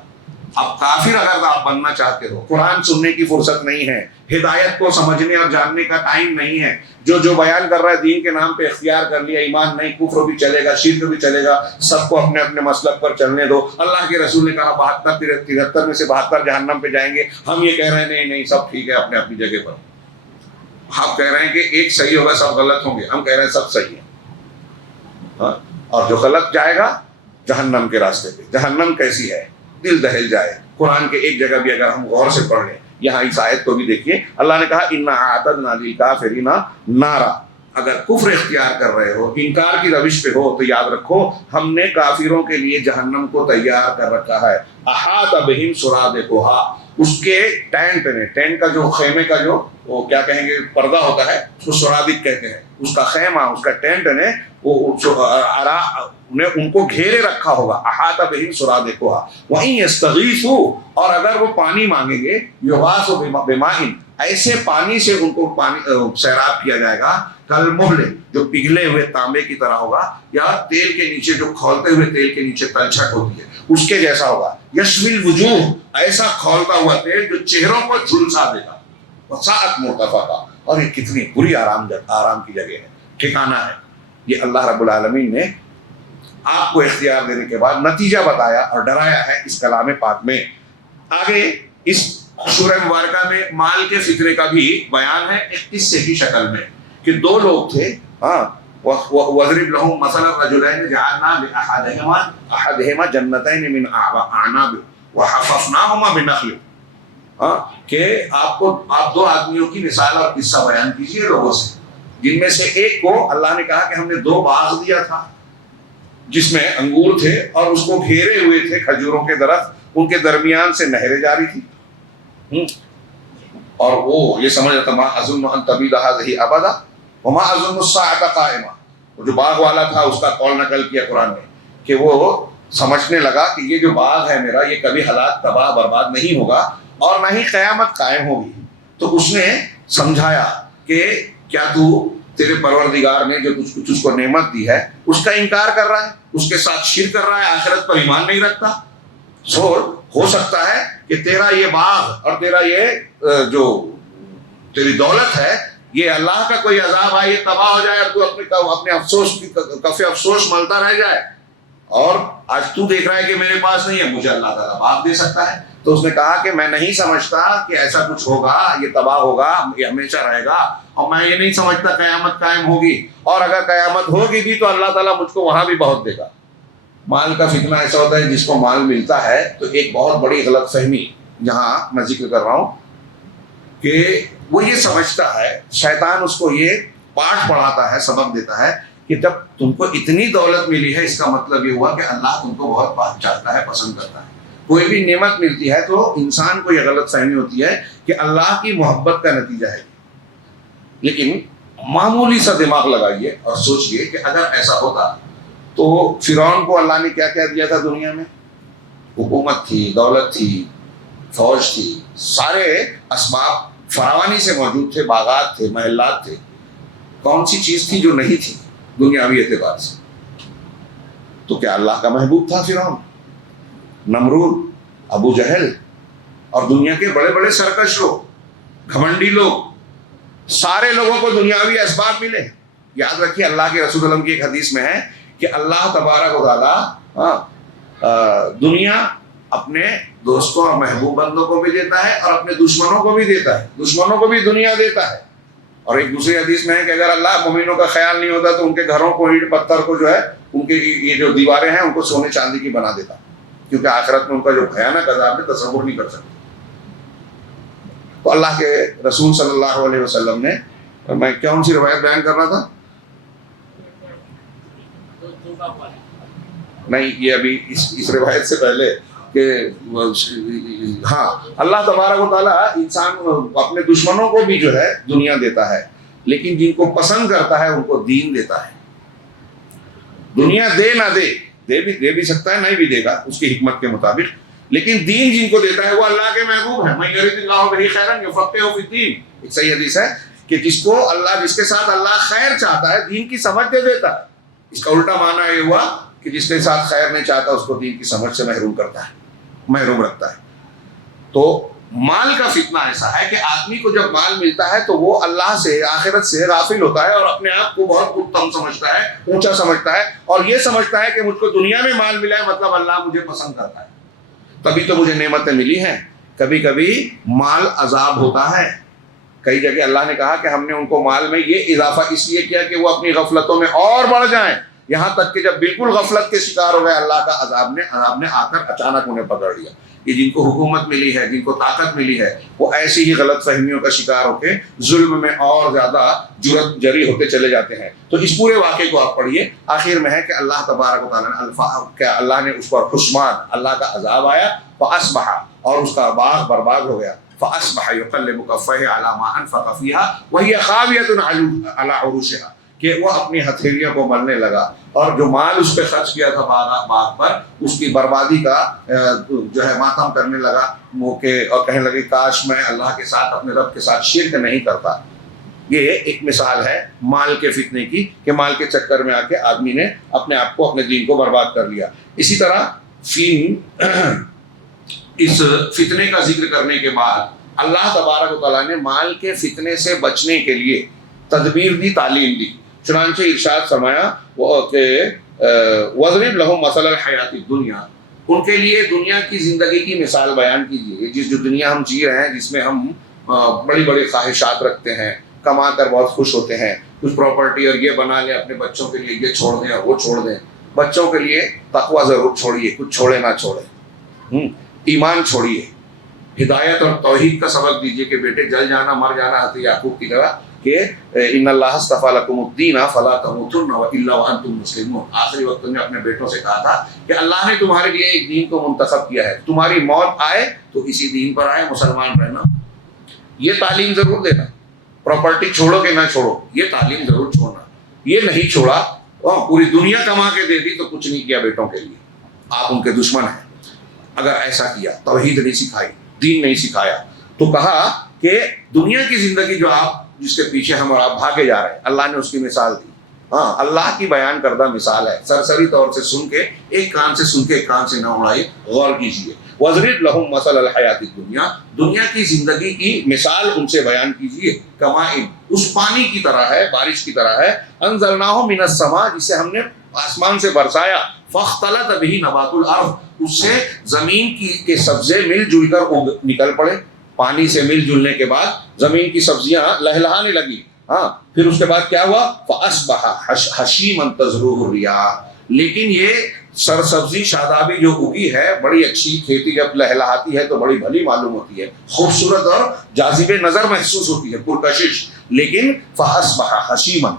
اب کافر اگر آپ بننا چاہتے ہو, قرآن سننے کی فرصت نہیں ہے, ہدایت کو سمجھنے اور جاننے کا ٹائم نہیں ہے, جو بیان کر رہا ہے دین کے نام پہ اختیار کر لیا, ایمان نہیں, کفر بھی چلے گا, شرک بھی چلے گا, سب کو اپنے اپنے مسلک پر چلنے دو. اللہ کے رسول نے کہا 73 میں سے 72 جہنم پہ جائیں گے. ہم یہ کہہ رہے ہیں نہیں سب ٹھیک ہے اپنے اپنی جگہ پر. آپ کہہ رہے ہیں کہ ایک صحیح ہوگا سب غلط ہوں گے, ہم کہہ رہے ہیں سب صحیح ہے. اور جو غلط جائے گا جہنم کے راستے پہ. جہنم کیسی ہے, دل دہل جائے. قرآن کے ایک جگہ بھی اگر ہم غور سے پڑھ لیں, یہاں اس آیت کو بھی دیکھیے, اللہ نے کہا اِنَّا أَعْتَدْنَا لِلْكَافِرِينَ نَارًا, اگر کفر اختیار کر رہے ہو، انکار کی روش پہ ہو، تو یاد رکھو ہم نے کافروں کے لیے جہنم کو تیار کر رکھا ہے. احاط بہم سرادقھا، اس کے ٹینٹ نے، ٹینٹ کا جو خیمے کا جو وہ کیا کہیں گے پردہ ہوتا ہے اس کو سرادق کہتے ہیں، اس کا خیمہ، اس کا ٹینٹ نے وہ ان کو گھیرے رکھا ہوگا. احاط بہم سرادقھا وَإِن يَسْتَغِيثُوا، اور اگر وہ پانی مانگیں گے، يُغَاثُوا بِمَاءٍ، ایسے پانی سے ان کو پانی سیراب کیا جائے گا، کالمہل، جو پگھلے ہوئے تانبے کی طرح ہوگا، یا تیل کے نیچے جو کھولتے ہوئے تیل کے نیچے تلچھٹ ہوتی ہے اس کے جیسا ہوگا. یشوی الوجوہ، ایسا کھولتا ہوا تیل جو چہروں کو جھلسا دے گا. وساعت مرتفقہ، اور یہ کتنی بری آرام کی جگہ ہے، ٹھکانہ ہے. یہ اللہ رب العالمین نے آپ کو اختیار دینے کے بعد نتیجہ بتایا اور ڈرایا ہے اس کلام پاک میں. آگے اس سورہ مبارکہ میں مال کے فطرے کا بھی بیان ہے ایک قصے کی شکل میں، کہ دو لوگ تھے. وَاضْرِبْ لَهُم مَثَلَ الرَّجُلَيْنِ جَعَلْنَا لِأَحَدِهِمَا جَنَّتَيْنِ مِنْ أَعْنَابٍ وَحَفَفْنَاهُمَا بِنَخْلٍ، کہ آپ دو آدمیوں کی مثال اور قصہ بیان کیجیے لوگوں سے، جن میں سے ایک کو اللہ نے کہا کہ ہم نے 2 باغ دیا تھا جس میں انگور تھے اور اس کو گھیرے ہوئے تھے کھجوروں کے درخت، ان کے درمیان سے نہریں جاری تھی. اور وہ یہ سمجھ رہا تھا ما اظن ان تبید هذه ابدا وما اظن الساعه قائمه. وہ جو باغ والا تھا اس کا قول نقل کیا قرآن نے کہ وہ سمجھنے لگا کہ یہ جو باغ ہے میرا یہ کبھی ہلاک تباہ برباد نہیں ہوگا اور نہ ہی قیامت قائم ہوگی. تو اس نے سمجھایا کہ کیا تو تیرے پروردگار نے جو تجھ کو نعمت دی ہے اس کا انکار کر رہا ہے، اس کے ساتھ شرک کر رہا ہے، آخرت پر ایمان نہیں رکھتا. ہو سکتا ہے کہ تیرا یہ باغ اور تیرا یہ جو تیری دولت ہے یہ اللہ کا کوئی عذاب ہے، یہ تباہ ہو جائے اور تو اپنے افسوس کفِ افسوس ملتا رہ جائے. اور آج تو دیکھ رہا ہے کہ میرے پاس نہیں ہے، مجھے اللہ تعالیٰ باغ دے سکتا ہے. تو اس نے کہا کہ میں نہیں سمجھتا کہ ایسا کچھ ہوگا، یہ تباہ ہوگا، یہ ہمیشہ رہے گا، اور میں یہ نہیں سمجھتا قیامت قائم ہوگی، اور اگر قیامت ہوگی بھی تو اللہ تعالیٰ مجھ کو وہاں بھی بہت دے گا. مال کا فتنہ ایسا ہوتا ہے جس کو مال ملتا ہے تو ایک بہت بڑی غلط فہمی جہاں میں ذکر کر رہا ہوں کہ وہ یہ سمجھتا ہے، شیطان اس کو یہ پاٹھ پڑھاتا ہے، سبق دیتا ہے کہ جب تم کو اتنی دولت ملی ہے اس کا مطلب یہ ہوا کہ اللہ تم کو بہت چاہتا ہے، پسند کرتا ہے. کوئی بھی نعمت ملتی ہے تو انسان کو یہ غلط فہمی ہوتی ہے کہ اللہ کی محبت کا نتیجہ ہے. لیکن معمولی سا دماغ لگائیے اور سوچئے کہ اگر ایسا ہوتا تو فرعون کو اللہ نے کیا کیا دیا تھا دنیا میں؟ حکومت تھی، دولت تھی، فوج تھی، سارے اسباب فراوانی سے موجود تھے، باغات تھے، محلات تھے. کون سی چیز تھی جو نہیں تھی دنیاوی اعتبار سے؟ تو کیا اللہ کا محبوب تھا فرعون، نمرود، ابو جہل اور دنیا کے بڑے بڑے سرکش لوگ، گھمنڈی لوگ، سارے لوگوں کو دنیاوی اسباب ملے. یاد رکھیے اللہ کے رسول اللہ کی ایک حدیث میں ہے کہ اللہ تبارک و تعالیٰ دنیا اپنے دوستوں اور محبوب بندوں کو بھی دیتا ہے اور اپنے دشمنوں کو بھی دیتا ہے، دشمنوں کو بھی دنیا دیتا ہے. اور ایک دوسری حدیث میں ہے کہ اگر اللہ مومنوں کا خیال نہیں ہوتا تو ان کے گھروں کو، اینٹ پتھر کو جو ہے، ان کے یہ جو دیواریں ہیں ان کو سونے چاندی کی بنا دیتا، کیونکہ آخرت میں ان کا جو بھیانک عذاب ہے تصور نہیں کر سکتے. تو اللہ کے رسول صلی اللہ علیہ وسلم نے، میں کون سی روایت بیان کر رہا تھا؟ نہیں، یہ ابھی اس روایت سے پہلے کہ ہاں اللہ تبارک و تعالیٰ انسان اپنے دشمنوں کو بھی جو ہے دنیا دیتا ہے، لیکن جن کو پسند کرتا ہے ان کو دین دیتا ہے. دنیا دے نہ دے بھی سکتا ہے، نہیں بھی دے گا اس کی حکمت کے مطابق، لیکن دین جن کو دیتا ہے وہ اللہ کے محبوب ہے. من یرید اللہ بہ خیرا یفقہہ فی الدین. ایک صحیح حدیث ہے کہ جس کے ساتھ اللہ خیر چاہتا ہے دین کی سمجھ دے دیتا ہے. اس کا الٹا معنی یہ ہوا کہ جس کے ساتھ خیر نہیں چاہتا اس کو دین کی سمجھ سے محروم کرتا ہے، محروم رکھتا ہے. تو مال کا فتنہ ایسا ہے کہ آدمی کو جب مال ملتا ہے تو وہ اللہ سے، آخرت سے غافل ہوتا ہے اور اپنے آپ کو بہت اتم سمجھتا ہے، اونچا سمجھتا ہے، اور یہ سمجھتا ہے کہ مجھ کو دنیا میں مال ملا ہے مطلب اللہ مجھے پسند کرتا ہے، تبھی تو مجھے نعمتیں ملی ہیں. کبھی کبھی مال عذاب ہوتا ہے. کئی جگہ اللہ نے کہا کہ ہم نے ان کو مال میں یہ اضافہ اس لیے کیا کہ وہ اپنی غفلتوں میں اور بڑھ جائیں، یہاں تک کہ جب بالکل غفلت کے شکار ہو گئے اللہ کا عذاب نے آ کر اچانک انہیں پکڑ لیا. یہ جن کو حکومت ملی ہے، جن کو طاقت ملی ہے، وہ ایسی ہی غلط فہمیوں کا شکار ہو کے ظلم میں اور زیادہ جرأت جری ہوتے چلے جاتے ہیں۔ تو اس پورے واقعے کو آپ پڑھیے، آخر میں ہے کہ اللہ تبارک و تعالیٰ نے کیا اللہ نے اس پر خصمان، اللہ کا عذاب آیا، فاصبح، اور اس کا باغ برباد ہو گیا، فاصبح يقلب كفيه على ما انفق فيها وهي خاوية على عروشها، کہ وہ اپنی ہتھیلیوں کو ملنے لگا، اور جو مال اس پہ خرچ کیا تھا باغ پر، اس کی بربادی کا جو ہے ماتم کرنے لگا، اور کہنے لگے کاش میں اللہ کے ساتھ، اپنے رب کے ساتھ شرک نہیں کرتا۔ یہ ایک مثال ہے مال کے فتنے کی، کہ مال کے چکر میں آ کے آدمی نے اپنے آپ کو، اپنے دین کو برباد کر لیا۔ اسی طرح اس فتنے کا ذکر کرنے کے بعد اللہ تبارک و تعالیٰ نے مال کے فتنے سے بچنے کے لیے تدبیر دی، تعلیم دی۔ چنانچہ ارشاد فرمایا کہ وَاضْرِبْ لَهُم مَثَلَ الْحَيَاةِ الدُّنْيَا، ان کے لیے دنیا کی زندگی کی مثال بیان کیجیے۔ جس جو دنیا ہم جی رہے ہیں، جس میں ہم بڑی بڑی خواہشات رکھتے ہیں، کما کر بہت خوش ہوتے ہیں، کچھ پراپرٹی اور یہ بنا لیں اپنے بچوں کے لیے، یہ چھوڑ دیں اور وہ چھوڑ دیں۔ بچوں کے لیے تقویٰ ضرور چھوڑیے، کچھ چھوڑے نہ چھوڑے، ایمان چھوڑیے، ہدایت اور توحید کا سبق دیجیے کہ بیٹے جل جانا مر جانا، حضرت یعقوب کی طرح کہ ان اللہ اصطفیٰ لکم الدین فلا تموتن الا وانتم مسلمون۔ آخری وقت میں اپنے بیٹوں سے کہا تھا کہ اللہ نے تمہارے لیے ایک دین کو منتخب کیا ہے، تمہاری موت آئے تو اسی دین پر آئے، مسلمان رہنا۔ یہ تعلیم ضرور دینا، پراپرٹی چھوڑو کہ نہ چھوڑو، یہ تعلیم ضرور چھوڑنا۔ یہ نہیں چھوڑا، پوری دنیا کما کے دے دی تو کچھ نہیں کیا بیٹوں کے لیے، آپ ان کے دشمن ہیں۔ اگر ایسا کیا، توحید نہیں سکھائی، دین نہیں سکھایا، تو کہا کہ دنیا کی زندگی جو آپ، جس کے پیچھے ہم اور آپ بھاگے جا رہے ہیں، اللہ نے اس کی مثال دی۔ ہاں، اللہ کی بیان کردہ مثال ہے، سرسری طور سے سن کے، ایک کان سے سن کے ایک کان سے نہ اڑائیے، غور کیجیے۔ وَاضْرِبْ لَهُم مَثَلَ الْحَيَاةِ الدُّنْيَا، دنیا کی زندگی کی مثال ان سے بیان کیجیے۔ کمائن، اس پانی کی طرح ہے، بارش کی طرح ہے، انزلناہ من السماء، جسے ہم نے آسمان سے برسایا، فاختلط بہ نبات الارض، اس سے زمین کے سبزے مل جل کر نکل پڑے۔ پانی سے مل جلنے کے بعد زمین کی سبزیاں لہلہانے لگی۔ ہاں، پھر اس کے بعد کیا ہوا؟ فاصبح حشیما تذروہ الریاح، لیکن یہ سرسبزی شادابی جو اگی ہے، بڑی اچھی کھیتی جب لہلہاتی ہے تو بڑی بھلی معلوم ہوتی ہے، خوبصورت اور جاذب نظر محسوس ہوتی ہے، پرکشش، لیکن فاصبح حشیما،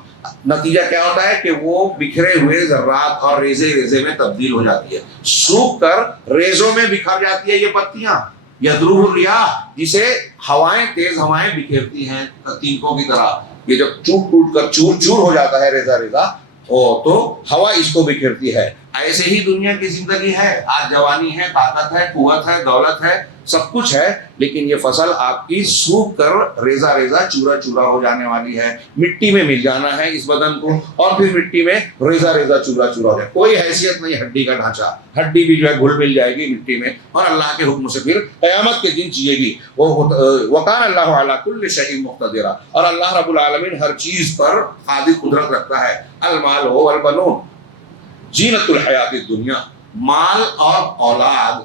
نتیجہ کیا ہوتا ہے کہ وہ بکھرے ہوئے ذرات اور ریزے ریزے میں تبدیل ہو جاتی ہے، سوکھ کر ریزوں میں بکھر جاتی ہے یہ پتیاں۔ یذروہ الریاح، جسے ہوائیں، تیز ہوائیں بکھیرتی ہیں تینکوں کی طرح، یہ جب ٹوٹ ٹوٹ کر چور چور ہو جاتا ہے ریزہ ریزہ، تو ہوا اس کو بکھیرتی ہے۔ ایسے ہی دنیا کی زندگی ہے، آج جوانی ہے، طاقت ہے، قوت ہے، دولت ہے، سب کچھ ہے، لیکن یہ فصل آپ کی سوکھ کر ریزہ ریزہ چورا چورا ہو جانے والی ہے، مٹی میں مل جانا ہے اس بدن کو، اور پھر مٹی میں ریزہ ریزہ چورا چورا ہو جائے، کوئی حیثیت نہیں ہڈی کا ڈھانچہ، ہڈی بھی جو ہے گھل مل جائے گی مٹی میں، اور اللہ کے حکم سے پھر قیامت کے دن جیے گی۔ وَقَانَ اللَّهُ عَلَىٰ كُلِّ شَيْءٍ مُقْتَدِرًا، اور اللہ رب العالمین ہر چیز پر قادر قدرت رکھتا ہے۔ المال والبنون زینت الحیات الدنیا، مال اور اولاد،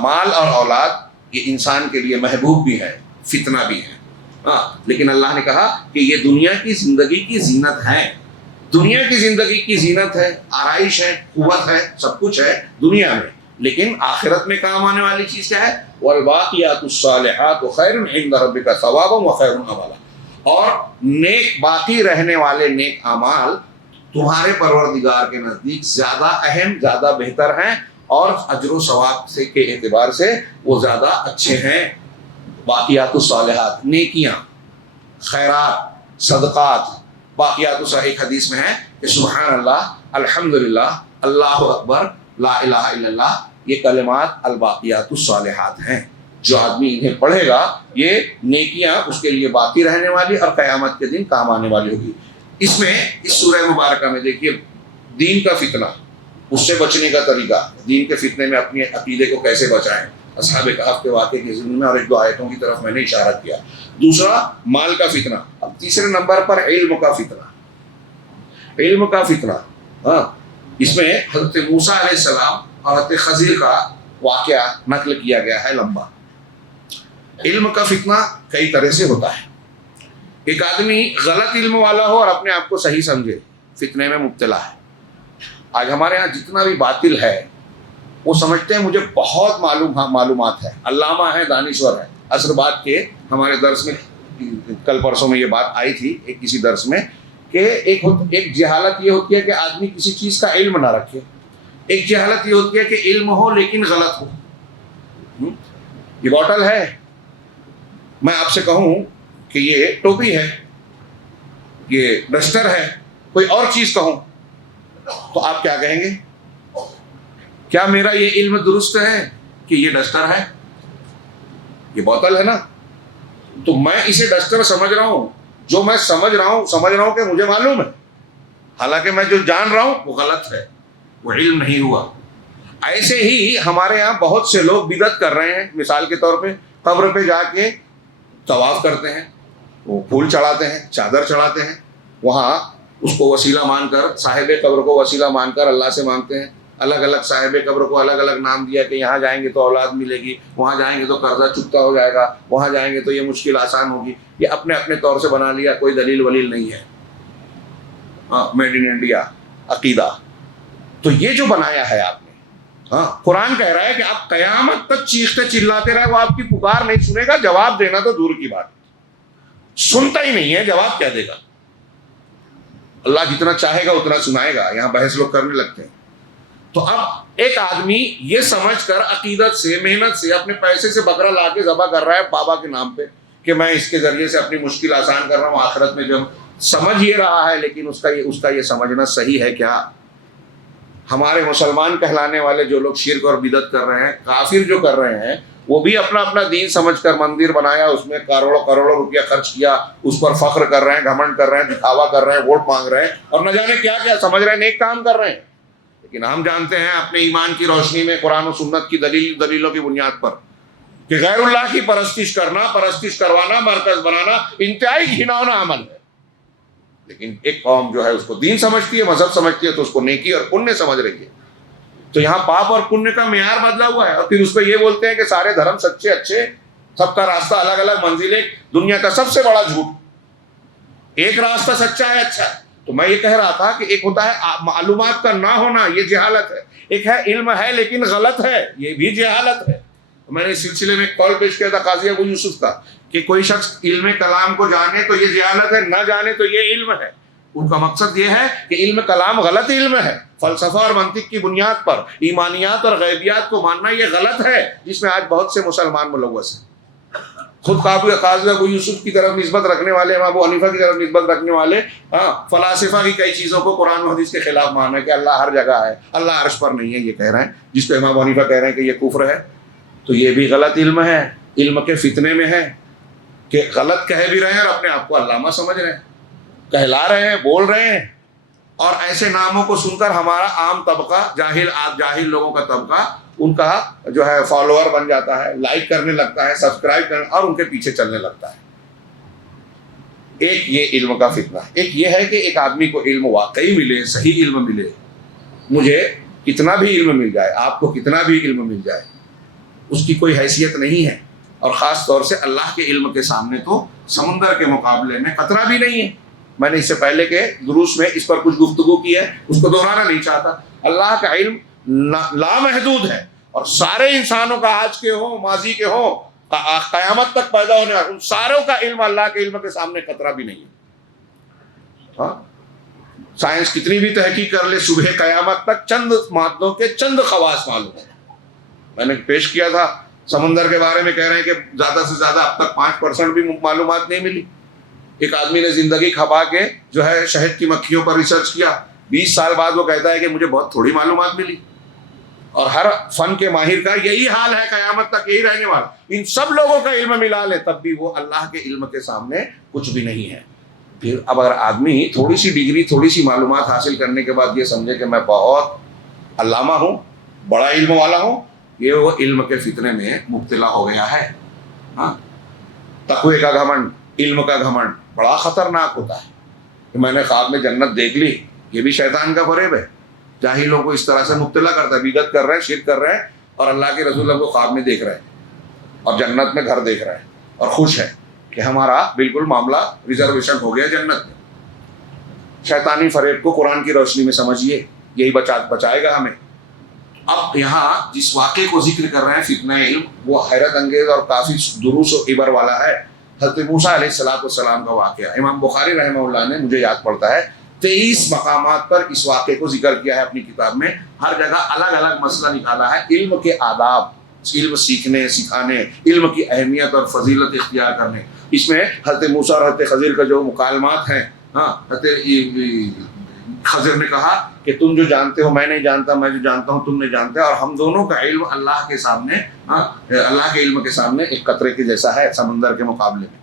مال اور اولاد یہ انسان کے لیے محبوب بھی ہے، فتنہ بھی ہے، لیکن اللہ نے کہا کہ یہ دنیا کی زندگی کی زینت ہے، دنیا کی زندگی کی زینت ہے، آرائش ہے، قوت ہے، سب کچھ ہے دنیا میں، لیکن آخرت میں کام آنے والی چیز کیا ہے؟ والباقیات الصالحات خیر عند ربک ثوابا وخیر املا، اور نیک باقی رہنے والے نیک اعمال تمہارے پروردگار کے نزدیک زیادہ اہم، زیادہ بہتر ہیں، اور اجر و ثواب سے کے اعتبار سے وہ زیادہ اچھے ہیں۔ باقیات الصالحات، نیکیاں، خیرات، صدقات، باقیات الصالحات، ایک حدیث میں ہے کہ سبحان اللہ، الحمدللہ، اللہ اکبر، لا الہ الا اللہ، یہ کلمات الباقیات الصالحات ہیں۔ جو آدمی انہیں پڑھے گا، یہ نیکیاں اس کے لیے باقی رہنے والی اور قیامت کے دن کام آنے والی ہوگی۔ اس میں، اس سورہ مبارکہ میں دیکھیے دین کا فتنہ، اس سے بچنے کا طریقہ، دین کے فتنے میں اپنے عقیدے کو کیسے بچائیں، اصحاب کہف کے واقعے کی ضمن میں، اور ایک دو آیتوں کی طرف میں نے اشارہ کیا۔ دوسرا مال کا فتنہ، اب تیسرے نمبر پر علم کا فتنہ، علم کا فتنہ۔ اس میں حضرت موسیٰ علیہ السلام اور حضرت خضر کا واقعہ نقل کیا گیا ہے لمبا۔ علم کا فتنہ کئی طرح سے ہوتا ہے، ایک آدمی غلط علم والا ہو اور اپنے آپ کو صحیح سمجھے، فتنے میں مبتلا ہے۔ آج ہمارے ہاں جتنا بھی باطل ہے، وہ سمجھتے ہیں مجھے بہت معلومات ہے، علامہ ہے، دانشور ہے. عصر بعد کے ہمارے درس میں کل پرسوں میں یہ بات آئی تھی ایک کسی درس میں کہ ایک جہالت یہ ہوتی ہے کہ آدمی کسی چیز کا علم نہ رکھے، ایک جہالت یہ ہوتی ہے کہ علم ہو لیکن غلط ہو. یہ بوٹل ہے، میں آپ سے کہوں کہ یہ ٹوپی ہے، یہ ڈسٹر ہے، کوئی اور چیز کہوں تو آپ کیا کہیں گے؟ کیا میرا یہ علم درست ہے کہ یہ ڈسٹر ہے، یہ بوتل ہے نا، تو میں اسے ڈسٹر سمجھ رہا ہوں، جو میں سمجھ رہا ہوں کہ مجھے معلوم ہے، حالانکہ میں جو جان رہا ہوں وہ غلط ہے، وہ علم نہیں ہوا. ایسے ہی ہمارے یہاں بہت سے لوگ بدعت کر رہے ہیں. مثال کے طور پہ قبر پہ جا کے طواف کرتے ہیں، وہ پھول چڑھاتے ہیں، چادر چڑھاتے ہیں، وہاں اس کو وسیلہ مان کر، صاحب قبر کو وسیلہ مان کر اللہ سے مانگتے ہیں. الگ الگ صاحب قبر کو الگ الگ نام دیا کہ یہاں جائیں گے تو اولاد ملے گی، وہاں جائیں گے تو قرضہ چکتا ہو جائے گا، وہاں جائیں گے تو یہ مشکل آسان ہوگی. یہ اپنے اپنے طور سے بنا لیا، کوئی دلیل ولیل نہیں ہے. میڈ ان انڈیا عقیدہ. تو یہ جو بنایا ہے آپ نے، قرآن کہہ رہا ہے کہ آپ قیامت تک چیختے چلاتے رہے، وہ آپ کی پکار نہیں سنے گا. جواب دینا تو دور کی بات، سنتا ہی نہیں ہے، جواب کیا دے گا؟ اللہ جتنا چاہے گا اتنا سنائے گا. یہاں بحث لوگ کرنے لگتے ہیں. تو اب ایک آدمی یہ سمجھ کر عقیدت سے، محنت سے، اپنے پیسے سے بکرا لا کے ذبح کر رہا ہے بابا کے نام پہ کہ میں اس کے ذریعے سے اپنی مشکل آسان کر رہا ہوں. آخرت میں جو سمجھ یہ رہا ہے، لیکن اس کا یہ سمجھنا صحیح ہے کیا؟ ہمارے مسلمان کہلانے والے جو لوگ شرک اور بدعت کر رہے ہیں، کافر جو کر رہے ہیں، وہ بھی اپنا اپنا دین سمجھ کر مندر بنایا، اس میں کروڑوں روپیہ خرچ کیا، اس پر فخر کر رہے ہیں، گھمنڈ کر رہے ہیں، دکھاوا کر رہے ہیں، ووٹ مانگ رہے ہیں، اور نہ جانے کیا کیا سمجھ رہے ہیں نیک کام کر رہے ہیں. لیکن ہم جانتے ہیں اپنے ایمان کی روشنی میں قرآن و سنت کی دلیلوں کی بنیاد پر کہ غیر اللہ کی پرستش کرنا، پرستش کروانا، مرکز بنانا انتہائی گھناؤنا عمل ہے. لیکن ایک قوم جو ہے اس کو دین سمجھتی ہے، مذہب سمجھتی ہے، تو اس کو نیکی اور پنیہ سمجھ رہی ہے. تو یہاں پاپ اور پنیہ کا معیار بدلا ہوا ہے، اور پھر اس پہ یہ بولتے ہیں کہ سارے دھرم سچے اچھے، سب کا راستہ الگ الگ منزلیں. دنیا کا سب سے بڑا جھوٹ، ایک راستہ سچا ہے، اچھا ہے. تو میں یہ کہہ رہا تھا کہ ایک ہوتا ہے معلومات کا نہ ہونا، یہ جہالت ہے. ایک ہے علم ہے لیکن غلط ہے، یہ بھی جہالت ہے. میں نے اس سلسلے میں ایک کال پیش کیا تھا قاضی ابو یوسف کا کہ کوئی شخص علم کلام کو جانے تو یہ جہالت ہے، نہ جانے تو یہ علم ہے. ان کا مقصد یہ ہے کہ علم کلام غلط علم ہے، فلسفہ اور منطق کی بنیاد پر ایمانیات اور غیبیات کو ماننا یہ غلط ہے، جس میں آج بہت سے مسلمان ملوث ہیں. خود قاضی ابو یوسف کی طرف نسبت رکھنے والے، امام ابو حنیفہ کی طرف نسبت رکھنے والے فلاسفہ کی کئی چیزوں کو قرآن و حدیث کے خلاف مانا ہے کہ اللہ ہر جگہ ہے، اللہ عرش پر نہیں ہے، یہ کہہ رہے ہیں، جس پہ امام ابو حنیفہ کہہ رہے ہیں کہ یہ کفر ہے. تو یہ بھی غلط علم ہے، علم کے فتنے میں ہے کہ غلط کہہ بھی رہے ہیں اور اپنے آپ کو علامہ سمجھ رہے ہیں، کہلا رہے ہیں، بول رہے ہیں. اور ایسے ناموں کو سن کر ہمارا عام طبقہ، جاہل لوگوں کا طبقہ، ان کا جو ہے فالوور بن جاتا ہے، لائک کرنے لگتا ہے، سبسکرائب کرنے اور ان کے پیچھے چلنے لگتا ہے. ایک یہ علم کا فتنہ ہے. ایک یہ ہے کہ ایک آدمی کو علم واقعی ملے، صحیح علم ملے. مجھے کتنا بھی علم مل جائے، آپ کو کتنا بھی علم مل جائے، اس کی کوئی حیثیت نہیں ہے. اور خاص طور سے اللہ کے علم کے سامنے تو سمندر کے مقابلے میں قطرہ بھی نہیں ہے. میں نے اس سے پہلے کے دروس میں اس پر کچھ گفتگو کی ہے، اس کو دہرانا نہیں چاہتا. اللہ کا علم لامحدود ہے، اور سارے انسانوں کا، آج کے ہوں، ماضی کے ہوں، قیامت تک پیدا ہونے والے، ان ساروں کا علم اللہ کے علم کے سامنے قطرہ بھی نہیں ہے. سائنس کتنی بھی تحقیق کر لے، صبح قیامت تک چند مادوں کے چند خواص معلوم ہیں. میں نے پیش کیا تھا سمندر کے بارے میں، کہہ رہے ہیں کہ زیادہ سے زیادہ اب تک 5% بھی معلومات نہیں ملی. ایک آدمی نے زندگی کھپا کے جو ہے شہد کی مکھیوں پر ریسرچ کیا، 20 سال بعد وہ کہتا ہے کہ مجھے بہت تھوڑی معلومات ملی. اور ہر فن کے ماہر کا یہی حال ہے، قیامت تک یہی رہنے والا. ان سب لوگوں کا علم ملا لے تب بھی وہ اللہ کے علم کے سامنے کچھ بھی نہیں ہے. پھر اب اگر آدمی تھوڑی سی ڈگری، تھوڑی سی معلومات حاصل کرنے کے بعد یہ سمجھے کہ میں بہت علامہ ہوں، بڑا علم والا ہوں، یہ وہ علم کے فتنے میں مبتلا ہو گیا ہے. تقوی کا گھمنڈ، علم کا گھمنڈ بڑا خطرناک ہوتا ہے. کہ میں نے خواب میں جنت دیکھ لی، یہ بھی شیطان کا فریب ہے. جاہلوں کو اس طرح سے مبتلا کرتا ہے، بدعت کر رہے ہیں، شرک کر رہے ہیں، اور اللہ کے رسول کو خواب میں دیکھ رہے ہیں اور جنت میں گھر دیکھ رہے ہیں اور خوش ہے کہ ہمارا بالکل معاملہ ریزرویشن ہو گیا جنت میں. شیطانی فریب کو قرآن کی روشنی میں سمجھیے، یہی بچائے گا ہمیں. اب یہاں جس واقعے کو ذکر کر رہے ہیں فتنہ علم، وہ حیرت انگیز اور کافی دروس و عبر والا ہے۔ حضرت موسیٰ علیہ السلام کا واقعہ امام بخاری رحمہ اللہ نے، مجھے یاد پڑتا ہے، 23 مقامات پر اس واقعے کو ذکر کیا ہے اپنی کتاب میں۔ ہر جگہ الگ الگ مسئلہ نکالا ہے، علم کے آداب، علم سیکھنے سکھانے، علم کی اہمیت اور فضیلت اختیار کرنے۔ اس میں حضرت موسیٰ اور حضرت خضر کا جو مکالمات ہیں، حضرت خضر نے کہا کہ تم جو جانتے ہو میں نہیں جانتا، میں جو جانتا ہوں تم نہیں جانتے، اور ہم دونوں کا علم اللہ کے سامنے، اللہ کے علم کے سامنے ایک قطرے کے جیسا ہے سمندر کے مقابلے میں۔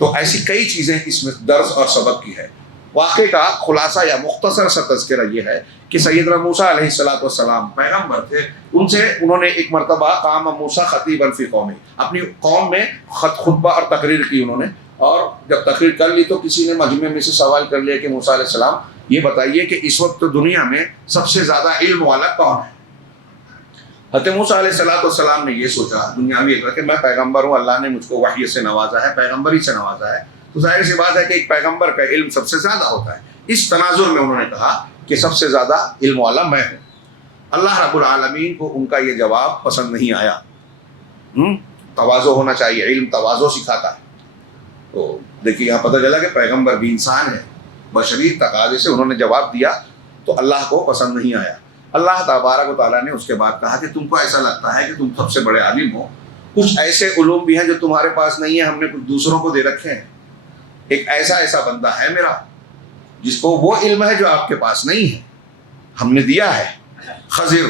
تو ایسی کئی چیزیں اس میں درس اور سبق کی ہے۔ واقعے کا خلاصہ یا مختصر سا تذکرہ یہ ہے کہ سیدنا موسیٰ علیہ السلام پیغمبر تھے، انہوں نے ایک مرتبہ قام موسیٰ خطیبا فی قومی، اپنی قوم میں خطبہ اور تقریر کی انہوں نے، اور جب تقریر کر لی تو کسی نے مجمع میں سے سوال کر لیا کہ موسیٰ علیہ السلام یہ بتائیے کہ اس وقت دنیا میں سب سے زیادہ علم والا کون ہے؟ حضرت موسیٰ علیہ السلام نے یہ سوچا دنیاوی ایک کہ میں پیغمبر ہوں، اللہ نے مجھ کو وحی سے نوازا ہے، پیغمبری سے نوازا ہے، تو ظاہر سی بات ہے کہ ایک پیغمبر کا علم سب سے زیادہ ہوتا ہے۔ اس تناظر میں انہوں نے کہا کہ سب سے زیادہ علم والا میں ہوں۔ اللہ رب العالمین کو ان کا یہ جواب پسند نہیں آیا۔ تواضع ہونا چاہیے، علم تواضع سکھاتا ہے۔ تو دیکھیے یہاں پتہ چلا کہ پیغمبر بھی انسان ہے، بشری تقاضے سے انہوں نے جواب دیا تو اللہ کو پسند نہیں آیا۔ اللہ تبارک و تعالیٰ نے اس کے بعد کہا کہ تم کو ایسا لگتا ہے کہ تم سب سے بڑے عالم ہو، کچھ ایسے علوم بھی ہیں جو تمہارے پاس نہیں ہیں، ہم نے کچھ دوسروں کو دے رکھے ہیں۔ ایک ایسا بندہ ہے میرا جس کو وہ علم ہے جو آپ کے پاس نہیں ہے، ہم نے دیا ہے، خضر،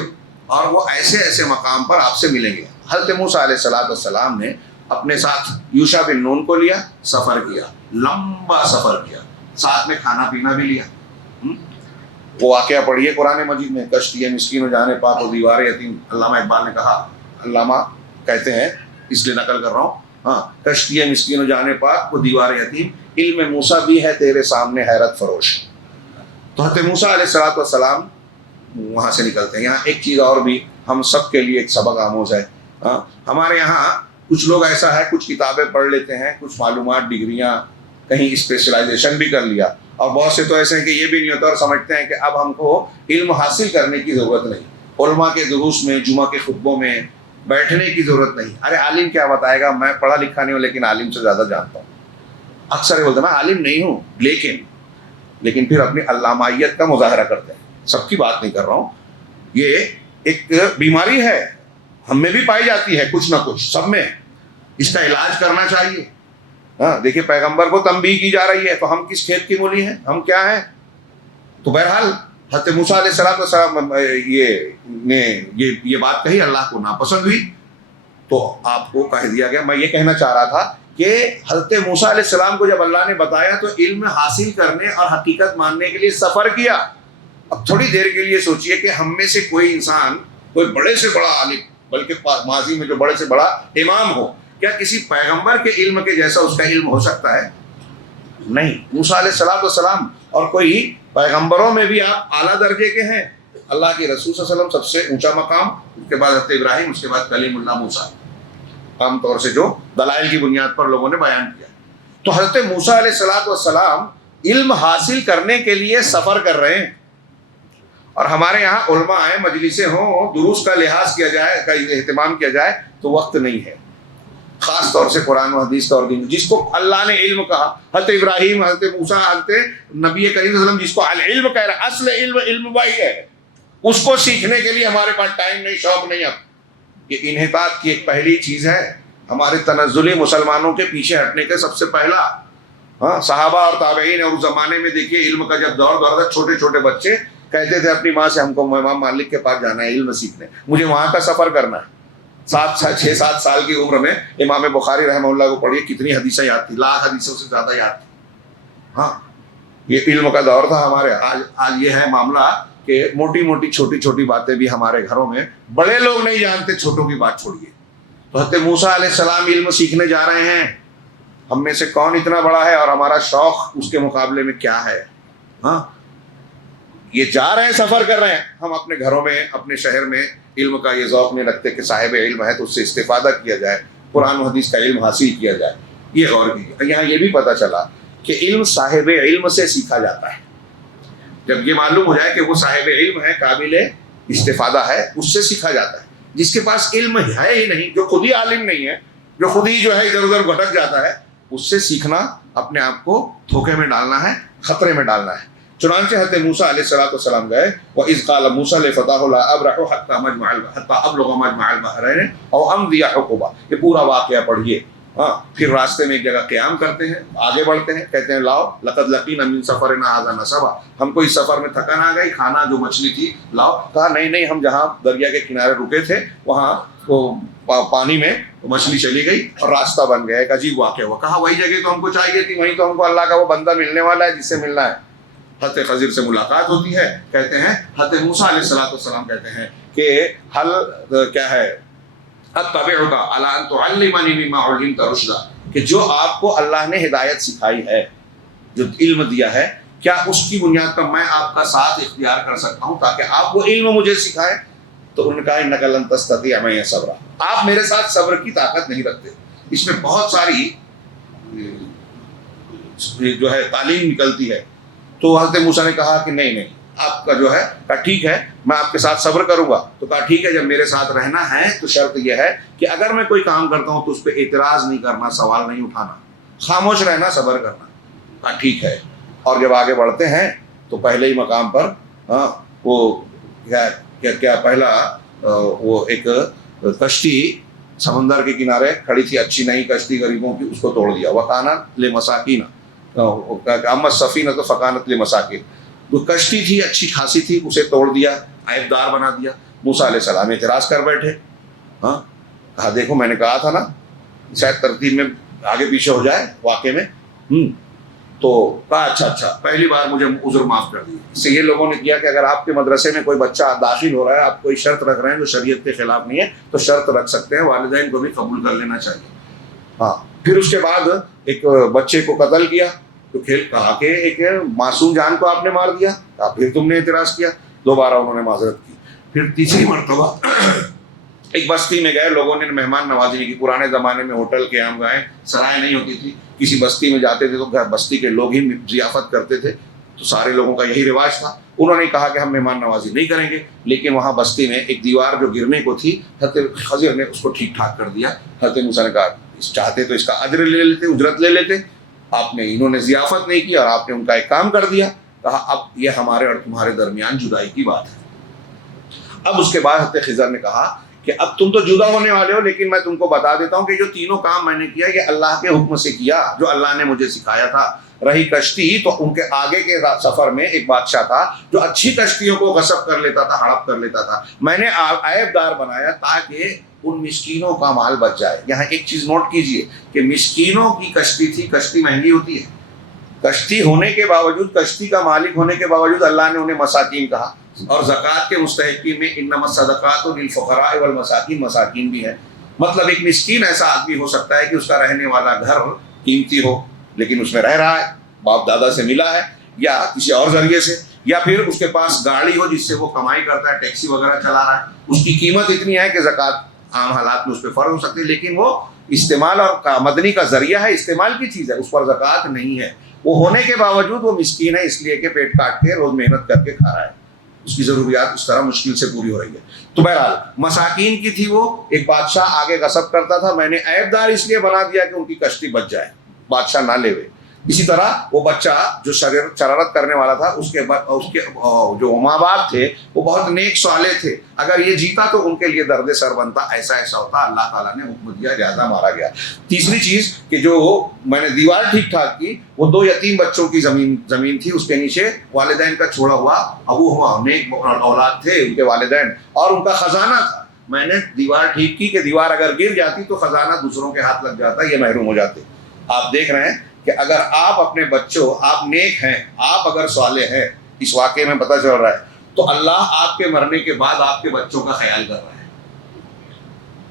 اور وہ ایسے مقام پر آپ سے ملیں گے۔ حضرت موسیٰ علیہ السلام نے اپنے ساتھ یوشع بن نون کو لیا، سفر کیا، لمبا سفر کیا، ساتھ میں کھانا پینا بھی لیا۔ وہ واقعہ پڑھیے قرآن مجید میں، کشتی مسکین و جان پاک و دیوار یتیم۔ علامہ اقبال نے کہا، علامہ کہتے ہیں اس لیے نقل کر رہا ہوں، کشتی مسکین و جان پاک و دیوار یتیم، علم موسیٰ بھی ہے تیرے سامنے حیرت فروش۔ تو حضرت موسیٰ علیہ السلام وہاں سے نکلتے ہیں۔ یہاں ایک چیز اور بھی ہم سب کے لیے ایک سبق آموز ہے۔ ہمارے یہاں کچھ لوگ ایسا ہے، کچھ کتابیں پڑھ لیتے ہیں، کچھ معلومات، ڈگریاں، کہیں اسپیشلائزیشن بھی کر لیا، اور بہت سے تو ایسے ہیں کہ یہ بھی نہیں ہوتا اور سمجھتے ہیں کہ اب ہم کو علم حاصل کرنے کی ضرورت نہیں، علماء کے دروس میں، جمعہ کے خطبوں میں بیٹھنے کی ضرورت نہیں۔ ارے عالم کیا بتائے گا، میں پڑھا لکھا نہیں ہوں لیکن عالم سے زیادہ جانتا ہوں۔ اکثر یہ بولتے ہیں میں عالم نہیں ہوں لیکن پھر اپنی علامائیت کا مظاہرہ کرتے ہیں۔ سب کی بات نہیں کر رہا ہوں، یہ ایک بیماری ہے، ہم میں بھی پائی جاتی ہے کچھ نہ کچھ، سب میں، اس کا علاج کرنا چاہیے۔ دیکھیے پیغمبر کو تنبیہ کی جا رہی ہے تو ہم کس کھیت کی مولی ہیں، ہم کیا ہیں؟ تو بہرحال حضرت موسیٰ علیہ السلام یہ بات کہی، اللہ کو ناپسند ہوئی، تو آپ کو کہہ دیا گیا۔ میں یہ کہنا چاہ رہا تھا کہ حضرت موسیٰ علیہ السلام کو جب اللہ نے بتایا تو علم حاصل کرنے اور حقیقت ماننے کے لیے سفر کیا۔ اب تھوڑی دیر کے لیے سوچئے کہ ہم میں سے کوئی انسان، کوئی بڑے سے بڑا عالم، بلکہ ماضی میں جو بڑے سے بڑا امام ہو، کیا کسی پیغمبر کے علم کے جیسا اس کا علم ہو سکتا ہے؟ نہیں۔ موسیٰ علیہ السلام اور کوئی پیغمبروں میں بھی آپ اعلیٰ درجے کے ہیں۔ اللہ کے رسول صلی اللہ علیہ وسلم سب سے اونچا مقام، اس کے بعد حضرت ابراہیم، اس کے بعد کلیم اللہ موسیٰ، عام طور سے جو دلائل کی بنیاد پر لوگوں نے بیان کیا۔ تو حضرت موسیٰ علیہ السلام علم حاصل کرنے کے لیے سفر کر رہے ہیں، اور ہمارے یہاں علماء ہیں، مجلسیں ہوں، دروس کا لحاظ کیا جائے، کا اہتمام کیا جائے تو وقت نہیں ہے، خاص طور سے قرآن و حدیث کا اور دین، جس کو اللہ نے علم کہا۔ حضرت ابراہیم، حضرت موسیٰ، حضرت نبی کریم صلی اللہ علیہ وسلم جس کو العلم کہہ رہا ہے، اصل علم وہی ہے، اس کو سیکھنے کے لیے ہمارے پاس ٹائم نہیں، شوق نہیں۔ اب یہ انحطاط کی ایک پہلی چیز ہے ہمارے تنزلی مسلمانوں کے پیچھے ہٹنے کا سب سے پہلا۔ صحابہ اور تابعین اور اس زمانے میں دیکھیے علم کا جب دور تھا، چھوٹے چھوٹے بچے کہتے تھے اپنی ماں سے ہم کو امام مالک کے پاس جانا ہے علم سیکھنے، مجھے وہاں کا سفر کرنا ہے۔ 6-7 سال کی عمر میں امام بخاری رحمہ اللہ کو پڑھیے کتنی حدیثیں یاد تھی، لاکھ حدیثوں سے زیادہ یاد تھی۔ یہ علم کا دور تھا ہمارے۔ آج یہ ہے معاملہ کہ موٹی موٹی چھوٹی چھوٹی باتیں بھی ہمارے گھروں میں بڑے لوگ نہیں جانتے، چھوٹوں کی بات چھوڑیے۔ تو حضرت موسیٰ علیہ السلام علم سیکھنے جا رہے ہیں، ہم میں سے کون اتنا بڑا ہے اور ہمارا شوق اس کے مقابلے میں کیا ہے؟ یہ جا رہے ہیں، سفر کر رہے ہیں، ہم اپنے گھروں میں، اپنے شہر میں علم کا یہ ذوق نہیں رکھتے کہ صاحب علم ہے تو اس سے استفادہ کیا جائے، قرآن و حدیث کا علم حاصل کیا جائے۔ یہ غور کیجیے، یہاں یہ بھی پتہ چلا کہ علم صاحب علم سے سیکھا جاتا ہے۔ جب یہ معلوم ہو جائے کہ وہ صاحب علم ہے، قابل استفادہ ہے اس سے سیکھا جاتا ہے. جس کے پاس علم ہے ہی نہیں, جو خود ہی عالم نہیں ہے, جو خود ہی جو ہے ادھر ادھر بھٹک جاتا ہے, اس سے سیکھنا اپنے آپ کو دھوکے میں ڈالنا ہے, خطرے میں ڈالنا ہے. چنانچہ حضرت موسیٰ علیہ السلام گئے, وَإِذْ قَالَ مُوسَىٰ لِفَتَاهُ لَا أَبْرَحُ حَتَّىٰ أَبْلُغَ مَجْمَعَ الْبَحْرَيْنِ أَوْ أَمْضِيَ حُقُبًا. یہ پورا واقعہ پڑھیے. ہاں, پھر راستے میں ایک جگہ قیام کرتے ہیں, آگے بڑھتے ہیں, کہتے ہیں لاؤ لقد لقینا من سفرنا ھذا نصبا, ہم کو اس سفر میں تھکن آ گئی, کھانا جو مچھلی تھی لاؤ. کہا نہیں ہم جہاں دریا کے کنارے رکے تھے وہاں پانی میں مچھلی چلی گئی اور راستہ بن گیا. ایک عجیب واقعہ ہوا. کہا وہی جگہ تو ہم کو چاہیے تھی, وہیں تو ہم کو اللہ کا وہ بندہ ملنے والا ہے جس سے ملنا ہے. حضرت خضر سے ملاقات ہوتی ہے, کہتے ہیں حضرت موسیٰ علیہ السلام کہتے ہیں کہ حل کیا ہے, اتبعک علی ان تعلمنی مما علمت رشدا, کہ جو آپ کو اللہ نے ہدایت سکھائی ہے, جو علم دیا ہے, کیا اس کی بنیاد پر میں آپ کا ساتھ اختیار کر سکتا ہوں تاکہ آپ وہ علم مجھے سکھائیں. تو انہوں نے کہا انک لن تستطیع معی صبرا, آپ میرے ساتھ صبر کی طاقت نہیں رکھتے. اس میں بہت ساری جو ہے تعلیم نکلتی ہے. تو حضرت موسیٰ نے کہا کہ نہیں آپ کا جو ہے, کہا ٹھیک ہے میں آپ کے ساتھ صبر کروں گا. تو کہا ٹھیک ہے, جب میرے ساتھ رہنا ہے تو شرط یہ ہے کہ اگر میں کوئی کام کرتا ہوں تو اس پہ اعتراض نہیں کرنا, سوال نہیں اٹھانا, خاموش رہنا, صبر کرنا. کہا ٹھیک ہے. اور جب آگے بڑھتے ہیں تو پہلے ہی مقام پر وہ کیا پہلا وہ ایک کشتی سمندر کے کنارے کھڑی تھی, اچھی نئی کشتی غریبوں کی, اس کو توڑ دیا. وَكَانَتْ لِمَسَاكِينَ اما السفینۃ فکانت لمساکین, جو کشتی تھی اچھی خاصی تھی اسے توڑ دیا, عیب دار بنا دیا. موسیٰ علیہ السلام اعتراض کر بیٹھے. ہاں, کہا دیکھو میں نے کہا تھا نا, شاید ترتیب میں آگے پیچھے ہو جائے واقعے میں. تو کہا اچھا پہلی بار مجھے عذر معاف کر دیا. اس سے یہ لوگوں نے کیا کہ اگر آپ کے مدرسے میں کوئی بچہ داخل ہو رہا ہے, آپ کوئی شرط رکھ رہے ہیں جو شریعت کے خلاف نہیں ہے, تو شرط رکھ سکتے ہیں, والدین کو بھی قبول کر لینا چاہیے. ہاں, پھر اس کے بعد ایک بچے کو قتل کیا. تو کہا کہ ایک معصوم جان کو آپ نے مار دیا. پھر تم نے اعتراض کیا. دوبارہ انہوں نے معذرت کی. پھر تیسری مرتبہ ایک بستی میں گئے, لوگوں نے مہمان نوازی نہیں کی. پرانے زمانے میں ہوٹل قیام گاہیں سرائے نہیں ہوتی تھی, کسی بستی میں جاتے تھے تو بستی کے لوگ ہی ضیافت کرتے تھے. تو سارے لوگوں کا یہی رواج تھا. انہوں نے کہا کہ ہم مہمان نوازی نہیں کریں گے, لیکن وہاں بستی میں ایک دیوار جو گرنے کو تھی, حضرت خضر نے اس کو ٹھیک ٹھاک کر دیا. حضرت موسیٰ نے کہا چاہتے تو اس کا اجر لے لیتے, اجرت لے لیتے, آپ نے انہوں نے ضیافت نہیں کی اور آپ نے ان کا ایک کام کر دیا. کہا اب یہ ہمارے اور تمہارے درمیان جدائی کی بات ہے. اب اس کے بعد حضرت خضر نے کہا کہ اب تم تو جدا ہونے والے ہو, لیکن میں تم کو بتا دیتا ہوں کہ جو تینوں کام میں نے کیا یہ اللہ کے حکم سے کیا, جو اللہ نے مجھے سکھایا تھا. رہی کشتی, تو ان کے آگے کے سفر میں ایک بادشاہ تھا جو اچھی کشتیوں کو غصب کر لیتا تھا, ہڑپ کر لیتا تھا. میں نے عیب دار بنایا تاکہ ان مسکینوں کا مال بچ جائے. یہاں ایک چیز نوٹ کیجئے کہ مسکینوں کی کشتی تھی. کشتی مہنگی ہوتی ہے, کشتی ہونے کے باوجود, کشتی کا مالک ہونے کے باوجود اللہ نے انہیں مساکین کہا. اور زکوٰۃ کے مستحقین میں انما الصدقات للفقراء والمساکین, مساکین بھی ہے. مطلب ایک مسکین ایسا آدمی ہو سکتا ہے کہ اس کا رہنے والا گھر قیمتی ہو لیکن اس میں رہ رہا ہے, باپ دادا سے ملا ہے یا کسی اور ذریعے سے, یا پھر اس کے پاس گاڑی ہو جس سے وہ کمائی کرتا ہے, ٹیکسی وغیرہ چلا رہا ہے. اس کی قیمت اتنی ہے کہ زکوٰۃ عام حالات میں اس پہ فرض ہو سکتی ہے, لیکن وہ استعمال اور آمدنی کا ذریعہ ہے, استعمال کی چیز ہے, اس پر زکوٰۃ نہیں ہے. وہ ہونے کے باوجود وہ مسکین ہے, اس لیے کہ پیٹ کاٹ کے روز محنت کر کے کھا رہا ہے, اس کی ضروریات اس طرح مشکل سے پوری ہو رہی ہے. تو بہرحال مساکین کی تھی. وہ ایک بادشاہ آگے غصب کرتا تھا, میں نے عیب دار اس لیے بنا دیا کہ ان کی کشتی بچ جائے, بادشاہ نہ لے. اسی طرح وہ بچہ جو شرارت کرنے والا تھا, اس کے جو ماں باپ تھے وہ بہت نیک صالح تھے, اگر یہ جیتا تو ان کے لیے درد سر بنتا, ایسا ہوتا. اللہ تعالیٰ نے حکم دیا, لہذا مارا گیا. تیسری چیز کہ جو میں نے دیوار ٹھیک ٹھاک کی, وہ 2 یتیم بچوں کی زمین تھی, اس کے نیچے والدین کا چھوڑا ہوا ابو ہوا, نیک اولاد تھے ان کے والدین, اور ان کا خزانہ تھا. میں نے دیوار ٹھیک کی کہ دیوار اگر گر جاتی تو خزانہ دوسروں کے ہاتھ لگ جاتا, یہ محروم ہو جاتے. آپ دیکھ رہے ہیں کہ اگر آپ اپنے بچوں, آپ نیک ہیں, آپ اگر صالح ہیں, اس واقعے میں پتہ چل رہا ہے, تو اللہ آپ کے مرنے کے بعد آپ کے بچوں کا خیال کر رہا ہے.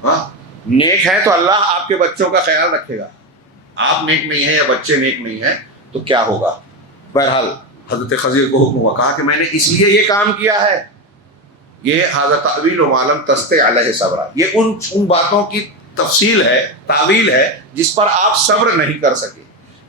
ہاں, نیک ہے تو اللہ آپ کے بچوں کا خیال رکھے گا. آپ نیک نہیں ہیں یا بچے نیک نہیں ہیں تو کیا ہوگا. بہرحال حضرت خضر کو حکم ہوا, کہا کہ میں نے اس لیے یہ کام کیا ہے, یہ حضرت تعویل و معلم تستے علیہ صبر, یہ ان باتوں کی تفصیل ہے, تعویل ہے جس پر آپ صبر نہیں کر سکے.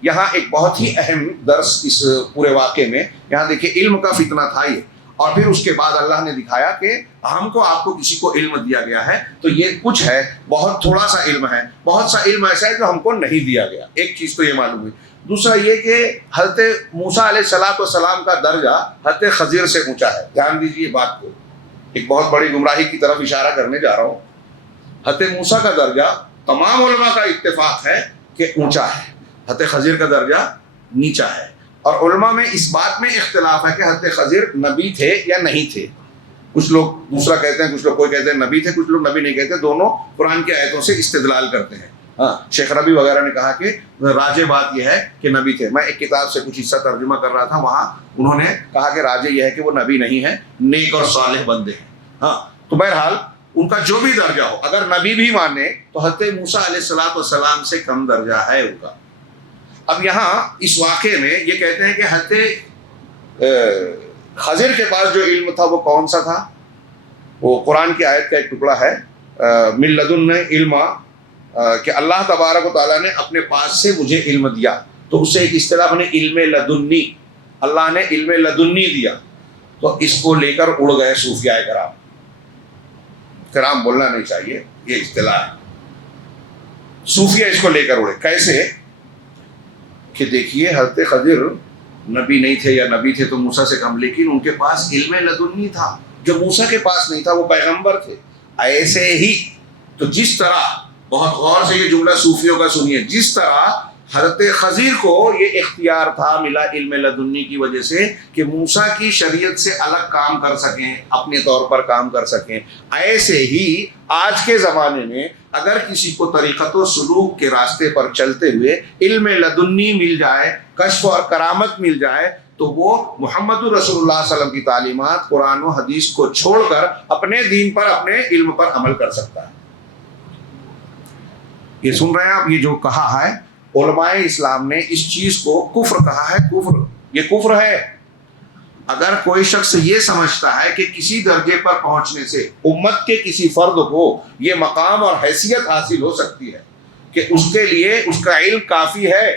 یہاں ایک بہت ہی اہم درس اس پورے واقعے میں, یہاں دیکھیں علم کا فتنہ تھا یہ, اور پھر اس کے بعد اللہ نے دکھایا کہ ہم کو آپ کو کسی کو علم دیا گیا ہے تو یہ کچھ ہے، بہت تھوڑا سا علم ہے، بہت سا علم ایسا ہے جو ہم کو نہیں دیا گیا. ایک چیز تو یہ معلوم ہوئی. دوسرا یہ کہ حضرت موسیٰ علیہ السلام کا درجہ حضرت خضر سے اونچا ہے. دھیان دیجیے بات کو، ایک بہت بڑی گمراہی کی طرف اشارہ کرنے جا رہا ہوں. حضرت موسیٰ کا درجہ تمام علماء کا اتفاق ہے کہ اونچا ہے، حضرت خضر کا درجہ نیچا ہے. اور علماء میں اس بات میں اختلاف ہے کہ حضرت خضر نبی تھے یا نہیں تھے. کچھ لوگ دوسرا کہتے ہیں، کچھ لوگ کوئی کہتے ہیں نبی تھے، کچھ لوگ نبی نہیں کہتے. دونوں قرآن کی آیتوں سے استدلال کرتے ہیں. ہاں، شیخ ربی وغیرہ نے کہا کہ راجح بات یہ ہے کہ نبی تھے. میں ایک کتاب سے کچھ حصہ ترجمہ کر رہا تھا، وہاں انہوں نے کہا کہ راجح یہ ہے کہ وہ نبی نہیں ہے، نیک اور صالح بندے ہیں. ہاں، تو بہرحال ان کا جو بھی درجہ ہو، اگر نبی بھی مانے تو حضرت موسیٰ علیہ السلام سے کم درجہ ہے ان کا. اب یہاں اس واقعے میں یہ کہتے ہیں کہ حضرت خضر کے پاس جو علم تھا وہ کون سا تھا؟ وہ قرآن کی آیت کا ایک ٹکڑا ہے، من لدن علم، کہ اللہ تبارک و تعالیٰ نے اپنے پاس سے مجھے علم دیا. تو اس سے ایک اصطلاح نے علم لدنی، اللہ نے علم لدنی دیا. تو اس کو لے کر اڑ گئے صوفیاء کرام بولنا نہیں چاہیے، یہ اصطلاح ہے. صوفیہ اس کو لے کر اڑے. کیسے؟ کہ دیکھیے حضرت خضر نبی نہیں تھے، یا نبی تھے تو موسیٰ سے کم، لیکن ان کے پاس علم لدنی تھا جو موسیٰ کے پاس نہیں تھا. وہ پیغمبر تھے. ایسے ہی تو جس طرح، بہت غور سے یہ جملہ صوفیوں کا سنیے، جس طرح حضرت خضر کو یہ اختیار تھا ملا علم لدنی کی وجہ سے کہ موسیٰ کی شریعت سے الگ کام کر سکیں، اپنے طور پر کام کر سکیں، ایسے ہی آج کے زمانے میں اگر کسی کو طریقت و سلوک کے راستے پر چلتے ہوئے علم لدنی مل جائے، کشف اور کرامت مل جائے، تو وہ محمد رسول اللہ صلی اللہ علیہ وسلم کی تعلیمات، قرآن و حدیث کو چھوڑ کر اپنے دین پر، اپنے علم پر عمل کر سکتا ہے. یہ سن رہے ہیں آپ؟ یہ جو کہا ہے علماء اسلام نے اس چیز کو کفر کہا ہے. کفر، یہ کفر ہے. اگر کوئی شخص یہ سمجھتا ہے کہ کسی درجے پر پہنچنے سے امت کے کسی فرد کو یہ مقام اور حیثیت حاصل ہو سکتی ہے کہ اس کے لیے اس کا علم کافی ہے،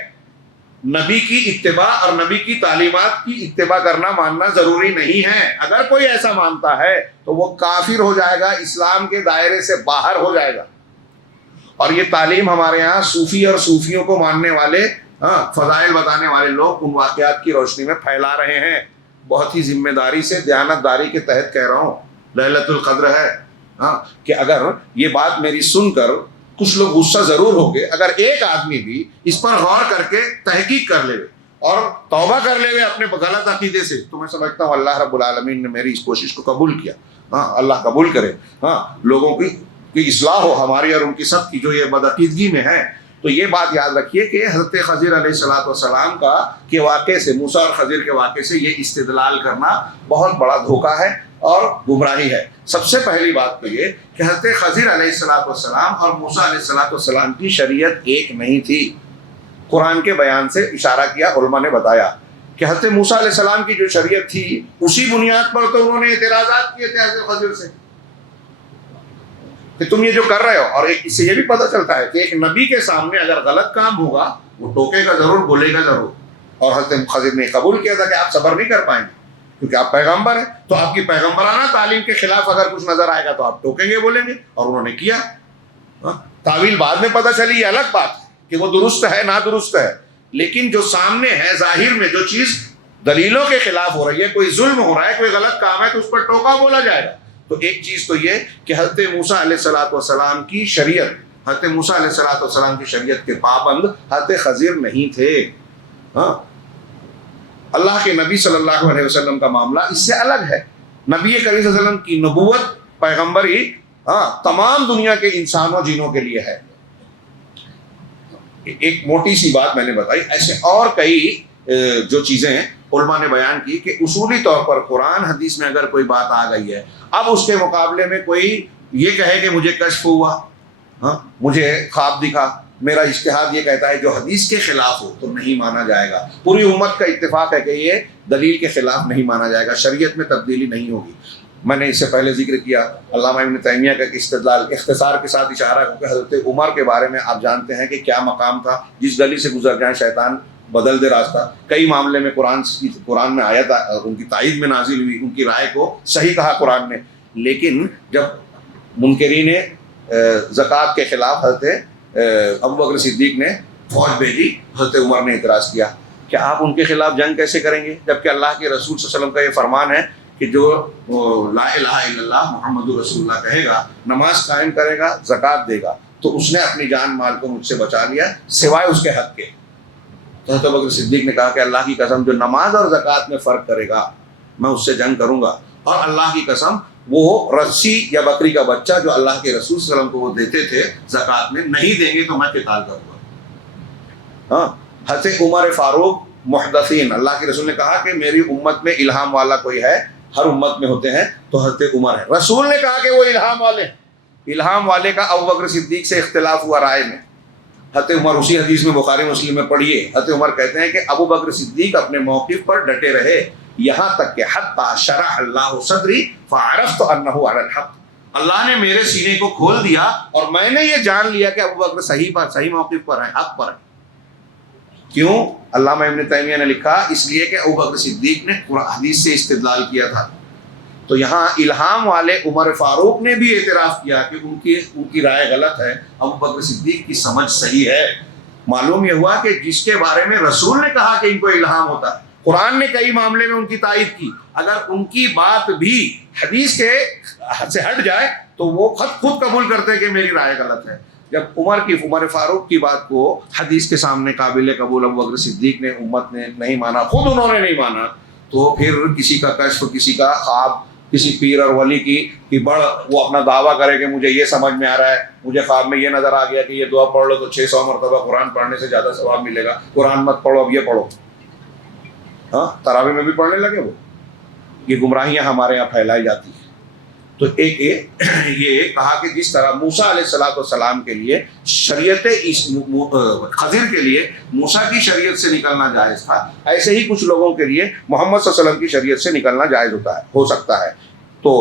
نبی کی اتباع اور نبی کی تعلیمات کی اتباع کرنا ماننا ضروری نہیں ہے، اگر کوئی ایسا مانتا ہے تو وہ کافر ہو جائے گا، اسلام کے دائرے سے باہر ہو جائے گا. اور یہ تعلیم ہمارے یہاں صوفی اور صوفیوں کو ماننے والے، فضائل بتانے والے لوگ ان واقعات کی روشنی میں پھیلا رہے ہیں. بہت ہی ذمہ داری سے، دیانت داری کے تحت کہہ رہا ہوں. لیلۃ القدر ہے، کہ اگر یہ بات میری سن کر کچھ لوگ غصہ ضرور ہوں گے، اگر ایک آدمی بھی اس پر غور کر کے تحقیق کر لے اور توبہ کر لے اپنے غلط عقیدے سے، تو میں سمجھتا ہوں اللہ رب العالمین نے میری اس کوشش کو قبول کیا. اللہ قبول کرے. لوگوں کی اصلاح ہو، ہماری اور ان کی سب کی جو یہ بدعقیدگی میں ہے. تو یہ بات یاد رکھیے کہ حضرت خضر علیہ السلام کا کے واقعے سے، موسیٰ اور خضر کے واقعے سے یہ استدلال کرنا بہت بڑا دھوکہ ہے اور گمراہی ہے. سب سے پہلی بات تو یہ کہ حضرت خضر علیہ السلام اور موسیٰ علیہ السلام کی شریعت ایک نہیں تھی. قرآن کے بیان سے اشارہ کیا، علماء نے بتایا کہ حضرت موسیٰ علیہ السلام کی جو شریعت تھی اسی بنیاد پر تو انہوں نے اعتراضات کیے تھے حضرت خضر سے کہ تم یہ جو کر رہے ہو. اور اس سے یہ بھی پتہ چلتا ہے کہ ایک نبی کے سامنے اگر غلط کام ہوگا وہ ٹوکے گا ضرور، بولے گا ضرور. اور حضرت خضر نے قبول کیا تھا کہ آپ صبر نہیں کر پائیں گے کیونکہ آپ پیغمبر ہیں، تو آپ کی پیغمبرانہ تعلیم کے خلاف اگر کچھ نظر آئے گا تو آپ ٹوکیں گے، بولیں گے. اور انہوں نے کیا. تعویل بعد میں پتہ چلی، یہ الگ بات ہے کہ وہ درست ہے نہ درست ہے، لیکن جو سامنے ہے ظاہر میں جو چیز دلیلوں کے خلاف ہو رہی ہے، کوئی ظلم ہو رہا ہے، کوئی غلط کام ہے، تو اس پر ٹوکا بولا جائے گا. تو ایک چیز تو یہ کہ حضرت موسیٰ علیہ السلام کی شریعت، حضرت موسیٰ علیہ السلام کی شریعت کے پابند حضرت خضر نہیں تھے. اللہ کے نبی صلی اللہ علیہ وسلم کا معاملہ اس سے الگ ہے. نبی کریم صلی اللہ علیہ وسلم کی نبوت، پیغمبری تمام دنیا کے انسانوں جنوں کے لیے ہے. ایک موٹی سی بات میں نے بتائی، ایسے اور کئی جو چیزیں علماء نے بیان کی کہ اصولی طور پر قرآن حدیث میں اگر کوئی بات آ گئی ہے، اب اس کے مقابلے میں کوئی یہ کہے کہ مجھے کشف ہوا، مجھے خواب دکھا، میرا اجتہاد یہ کہتا ہے، جو حدیث کے خلاف ہو تو نہیں مانا جائے گا. پوری امت کا اتفاق ہے کہ یہ دلیل کے خلاف نہیں مانا جائے گا، شریعت میں تبدیلی نہیں ہوگی. میں نے اس سے پہلے ذکر کیا علامہ ابن تیمیہ کا استدلال، اختصار کے ساتھ اشارہ، کیونکہ حضرت عمر کے بارے میں آپ جانتے ہیں کہ کیا مقام تھا، جس گلی سے گزر جائیں شیطان بدل دے راستہ. کئی معاملے میں قرآن میں آیت ان کی تائید میں نازل ہوئی, ان کی رائے کو صحیح کہا قرآن نے. لیکن جب منکرین زکوٰۃ کے خلاف حضرت ابو بکر صدیق نے فوج بھیجی, حضرت عمر نے اعتراض کیا کہ آپ ان کے خلاف جنگ کیسے کریں گے, جبکہ اللہ کے رسول صلی اللہ علیہ وسلم کا یہ فرمان ہے کہ جو لا الہ الا اللہ محمد رسول اللہ کہے گا, نماز قائم کرے گا, زکوٰۃ دے گا, تو اس نے اپنی جان مال کو مجھ سے بچا لیا سوائے اس کے حق کے. تو حضرت بکر صدیق نے کہا کہ اللہ کی قسم جو نماز اور زکوٰۃ میں فرق کرے گا میں اس سے جنگ کروں گا, اور اللہ کی قسم وہ رسی یا بکری کا بچہ جو اللہ کے رسول صلی اللہ علیہ وسلم کو وہ دیتے تھے زکوٰۃ میں نہیں دیں گے تو میں قتال کروں گا. ہاں, حضرت عمر فاروق محدثین, اللہ کے رسول نے کہا کہ میری امت میں الہام والا کوئی ہے, ہر امت میں ہوتے ہیں, تو حضرت عمر ہے. رسول نے کہا کہ وہ الہام والے ہیں. الہام والے کا ابو بکر صدیق سے اختلاف ہوا رائے میں. حضرت عمر, اسی حدیث میں بخاری مسلم میں پڑھیے, حضرت عمر کہتے ہیں کہ ابو بکر صدیق اپنے موقف پر ڈٹے رہے یہاں تک کہ حتی شرح اللہ صدری فعرفت انہ علی الحق, اللہ نے میرے سینے کو کھول دیا اور میں نے یہ جان لیا کہ ابو بکر صحیح موقف پر ہے, حق پر ہے. کیوں؟ علامہ ابن تیمیہ نے لکھا اس لیے کہ ابو بکر صدیق نے حدیث سے استدلال کیا تھا. تو یہاں الہام والے عمر فاروق نے بھی اعتراف کیا کہ ان کی رائے غلط ہے, ابو بکر صدیق کی سمجھ صحیح ہے. معلوم یہ ہوا کہ جس کے بارے میں رسول نے کہا کہ ان کو الہام ہوتا ہے, قرآن نے کئی معاملے میں ان کی تائید کی, اگر ان کی بات بھی حدیث کے سے ہٹ جائے تو وہ خود قبول کرتے کہ میری رائے غلط ہے. جب عمر فاروق کی بات کو حدیث کے سامنے قابل قبول ابو بکر صدیق نے, امت نے نہیں مانا, خود انہوں نے نہیں مانا, تو پھر کسی کا کشف, کسی کا خواب, کسی پیر اور ولی کی بڑھ وہ اپنا دعویٰ کرے کہ مجھے یہ سمجھ میں آ رہا ہے, مجھے خواب میں یہ نظر آ گیا کہ یہ دعا پڑھ لو تو 600 مرتبہ قرآن پڑھنے سے زیادہ ثواب ملے گا, قرآن مت پڑھو اب یہ پڑھو. ہاں, تراویح میں بھی پڑھنے لگے وہ. یہ گمراہیاں ہمارے یہاں پھیلائی جاتی ہیں. تو ایک یہ کہا کہ جس طرح موسیٰ علیہ السلام کے لیے شریعت خضر کے لیے موسیٰ کی شریعت سے نکلنا جائز تھا, ایسے ہی کچھ لوگوں کے لیے محمد صلی اللہ علیہ وسلم کی شریعت سے نکلنا جائز ہو سکتا ہے. تو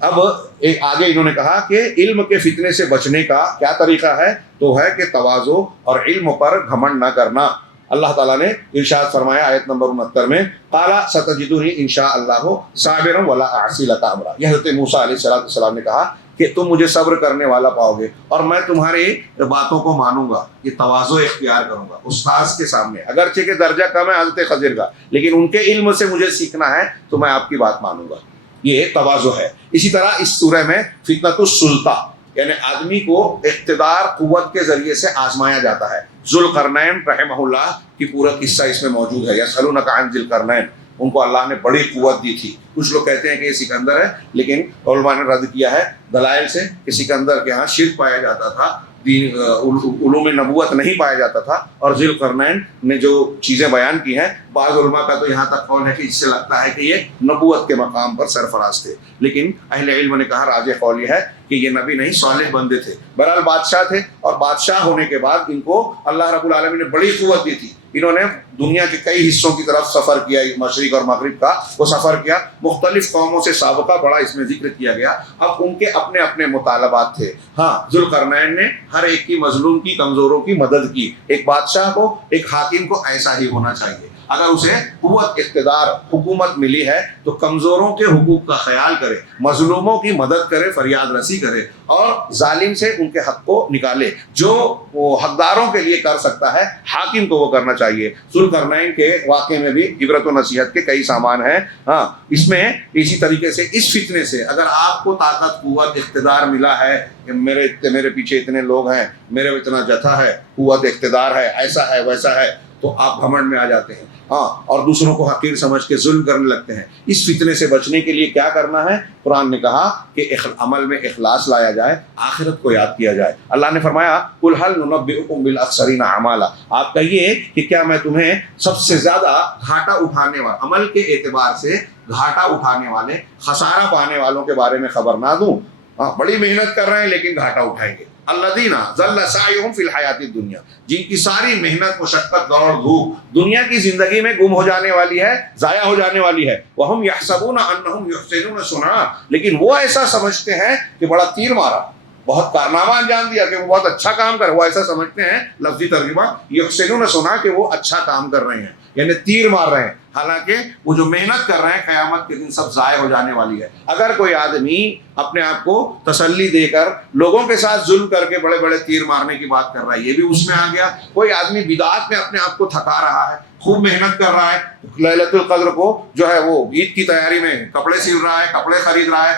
اب ایک آگے انہوں نے کہا کہ علم کے فتنے سے بچنے کا کیا طریقہ ہے, تو ہے کہ تواضع اور علم پر گھمنڈ نہ کرنا. اللہ تعالیٰ نے ارشاد فرمایا آیت نمبر 69 میں, قَالَ سَتَجِدُنِي إِن شَاءَ اللَّهُ صَابِرًا وَلَا أَعْصِي لَكَ أَمْرًا. یہ حضرت موسیٰ علیہ السلام نے کہا کہ تم مجھے صبر کرنے والا پاؤ گے اور میں تمہاری باتوں کو مانوں گا, یہ تواضع اختیار کروں گا استاذ کے سامنے, اگرچہ کہ درجہ کم ہے حضرت خضر کا, لیکن ان کے علم سے مجھے سیکھنا ہے تو میں آپ کی بات مانوں گا. یہ تواضع ہے. اسی طرح اس سورہ میں فتنۃ السلطہ یعنی آدمی کو اقتدار قوت کے ذریعے سے آزمایا جاتا ہے. ذوالقرنین رحمہ اللہ کی پورا قصہ اس میں موجود ہے. یسألونک عن ذی القرنین, ان کو اللہ نے بڑی قوت دی تھی. کچھ لوگ کہتے ہیں کہ یہ سکندر ہے, لیکن علماء نے رد کیا ہے دلائل سے کہ سکندر کے ہاں شرک پایا جاتا تھا, علوم نبوت نہیں پایا جاتا تھا. اور ذی القرنین نے جو چیزیں بیان کی ہیں, بعض علماء کا تو یہاں تک قول ہے کہ اس سے لگتا ہے کہ یہ نبوت کے مقام پر سرفراز تھے, لیکن اہل علم نے کہا راجح قول یہ ہے کہ یہ نبی نہیں صالح بندے تھے. بہرحال بادشاہ تھے, اور بادشاہ ہونے کے بعد ان کو اللہ رب العالمین نے بڑی قوت دی تھی. انہوں نے دنیا کے کئی حصوں کی طرف سفر کیا, مشرق اور مغرب کا وہ سفر کیا, مختلف قوموں سے سابقہ بڑا اس میں ذکر کیا گیا. اب ان کے اپنے اپنے مطالبات تھے. ہاں, ذوالقرنین نے ہر ایک کی مظلوم کی کمزوروں کی مدد کی. ایک بادشاہ کو, ایک حاکم کو ایسا ہی ہونا چاہیے. اگر اسے قوت, اقتدار, حکومت ملی ہے تو کمزوروں کے حقوق کا خیال کرے, مظلوموں کی مدد کرے, فریاد رسی کرے, اور ظالم سے ان کے حق کو نکالے. جو وہ حقداروں کے لیے کر سکتا ہے حاکم کو وہ کرنا چاہیے. ذوالقرنین کے واقعے میں بھی عبرت و نصیحت کے کئی سامان ہیں. ہاں, اس میں اسی طریقے سے اس فتنے سے اگر آپ کو طاقت, قوت, اقتدار ملا ہے کہ میرے پیچھے اتنے لوگ ہیں, میرے اتنا جتھا ہے, قوت, اقتدار ہے, ایسا ہے ویسا ہے, تو آپ گھمنڈ میں آ جاتے ہیں. ہاں, اور دوسروں کو حقیر سمجھ کے ظلم کرنے لگتے ہیں. اس فتنے سے بچنے کے لیے کیا کرنا ہے؟ قرآن نے کہا کہ عمل میں اخلاص لایا جائے, آخرت کو یاد کیا جائے. اللہ نے فرمایا قُلْ هَلْ نُنَبِّئُكُم بِالْأَخْسَرِينَ أَعْمَالًا, آپ کہیے کہ کیا میں تمہیں سب سے زیادہ گھاٹا اٹھانے والے, عمل کے اعتبار سے گھاٹا اٹھانے والے, خسارہ پانے والوں کے بارے میں خبر نہ دوں؟ ہاں, بڑی محنت کر رہے ہیں لیکن گھاٹا اٹھائیں گے. الذین ضل سعیہم فی الحیاۃ الدنیا, جن کی ساری محنت, مشقت, دوڑ دھوپ دنیا کی زندگی میں گم ہو جانے والی ہے, ضائع ہو جانے والی ہے. وہم یحسبون انہم یحسنون صنعا, لیکن وہ ایسا سمجھتے ہیں کہ بڑا تیر مارا, بہت کارنامہ انجام دیا کہ وہ بہت اچھا کام کر، وہ ایسا سمجھتے ہیں لفظی ترجمہ یحسنون سنا کہ وہ اچھا کام کر رہے ہیں، یعنی تیر مار رہے ہیں، حالانکہ وہ جو محنت کر رہے ہیں قیامت کے دن سب ضائع ہو جانے والی ہے۔ اگر کوئی آدمی اپنے آپ کو تسلی دے کر لوگوں کے ساتھ ظلم کر کے بڑے بڑے تیر مارنے کی بات کر رہا ہے، یہ بھی اس میں آ گیا۔ کوئی آدمی بدعات میں اپنے آپ کو تھکا رہا ہے، خوب محنت کر رہا ہے، ليلۃ القدر کو جو ہے وہ عید کی تیاری میں کپڑے سل رہا ہے، کپڑے خرید رہا ہے،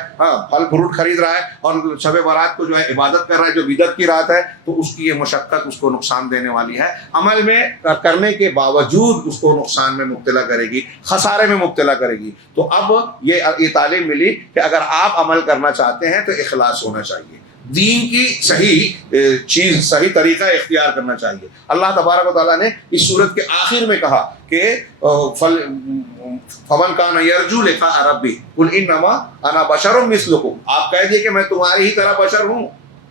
پھل فروٹ خرید رہا ہے، اور شب برات کو جو ہے عبادت کر رہا ہے جو بدعت کی رات ہے، تو اس کی یہ مشقت اس کو نقصان دینے والی ہے، عمل میں کرنے کے باوجود اس کو نقصان میں مبتلا کرے گی، خسارے میں مبتلا کرے گی۔ تو اب یہ تعلیم ملی کہ اگر آپ عمل کرنا چاہتے ہیں تو اخلاص ہونا چاہیے، دین کی صحیح طریقہ اختیار کرنا چاہیے۔ اللہ تبارک و تعالیٰ نے اس سورت کے آخر میں کہا کہ فمن کان یرجو لقاء ربی قل انما انا بشر مثلکم، آپ کہہ دیے کہ میں تمہاری ہی طرح بشر ہوں،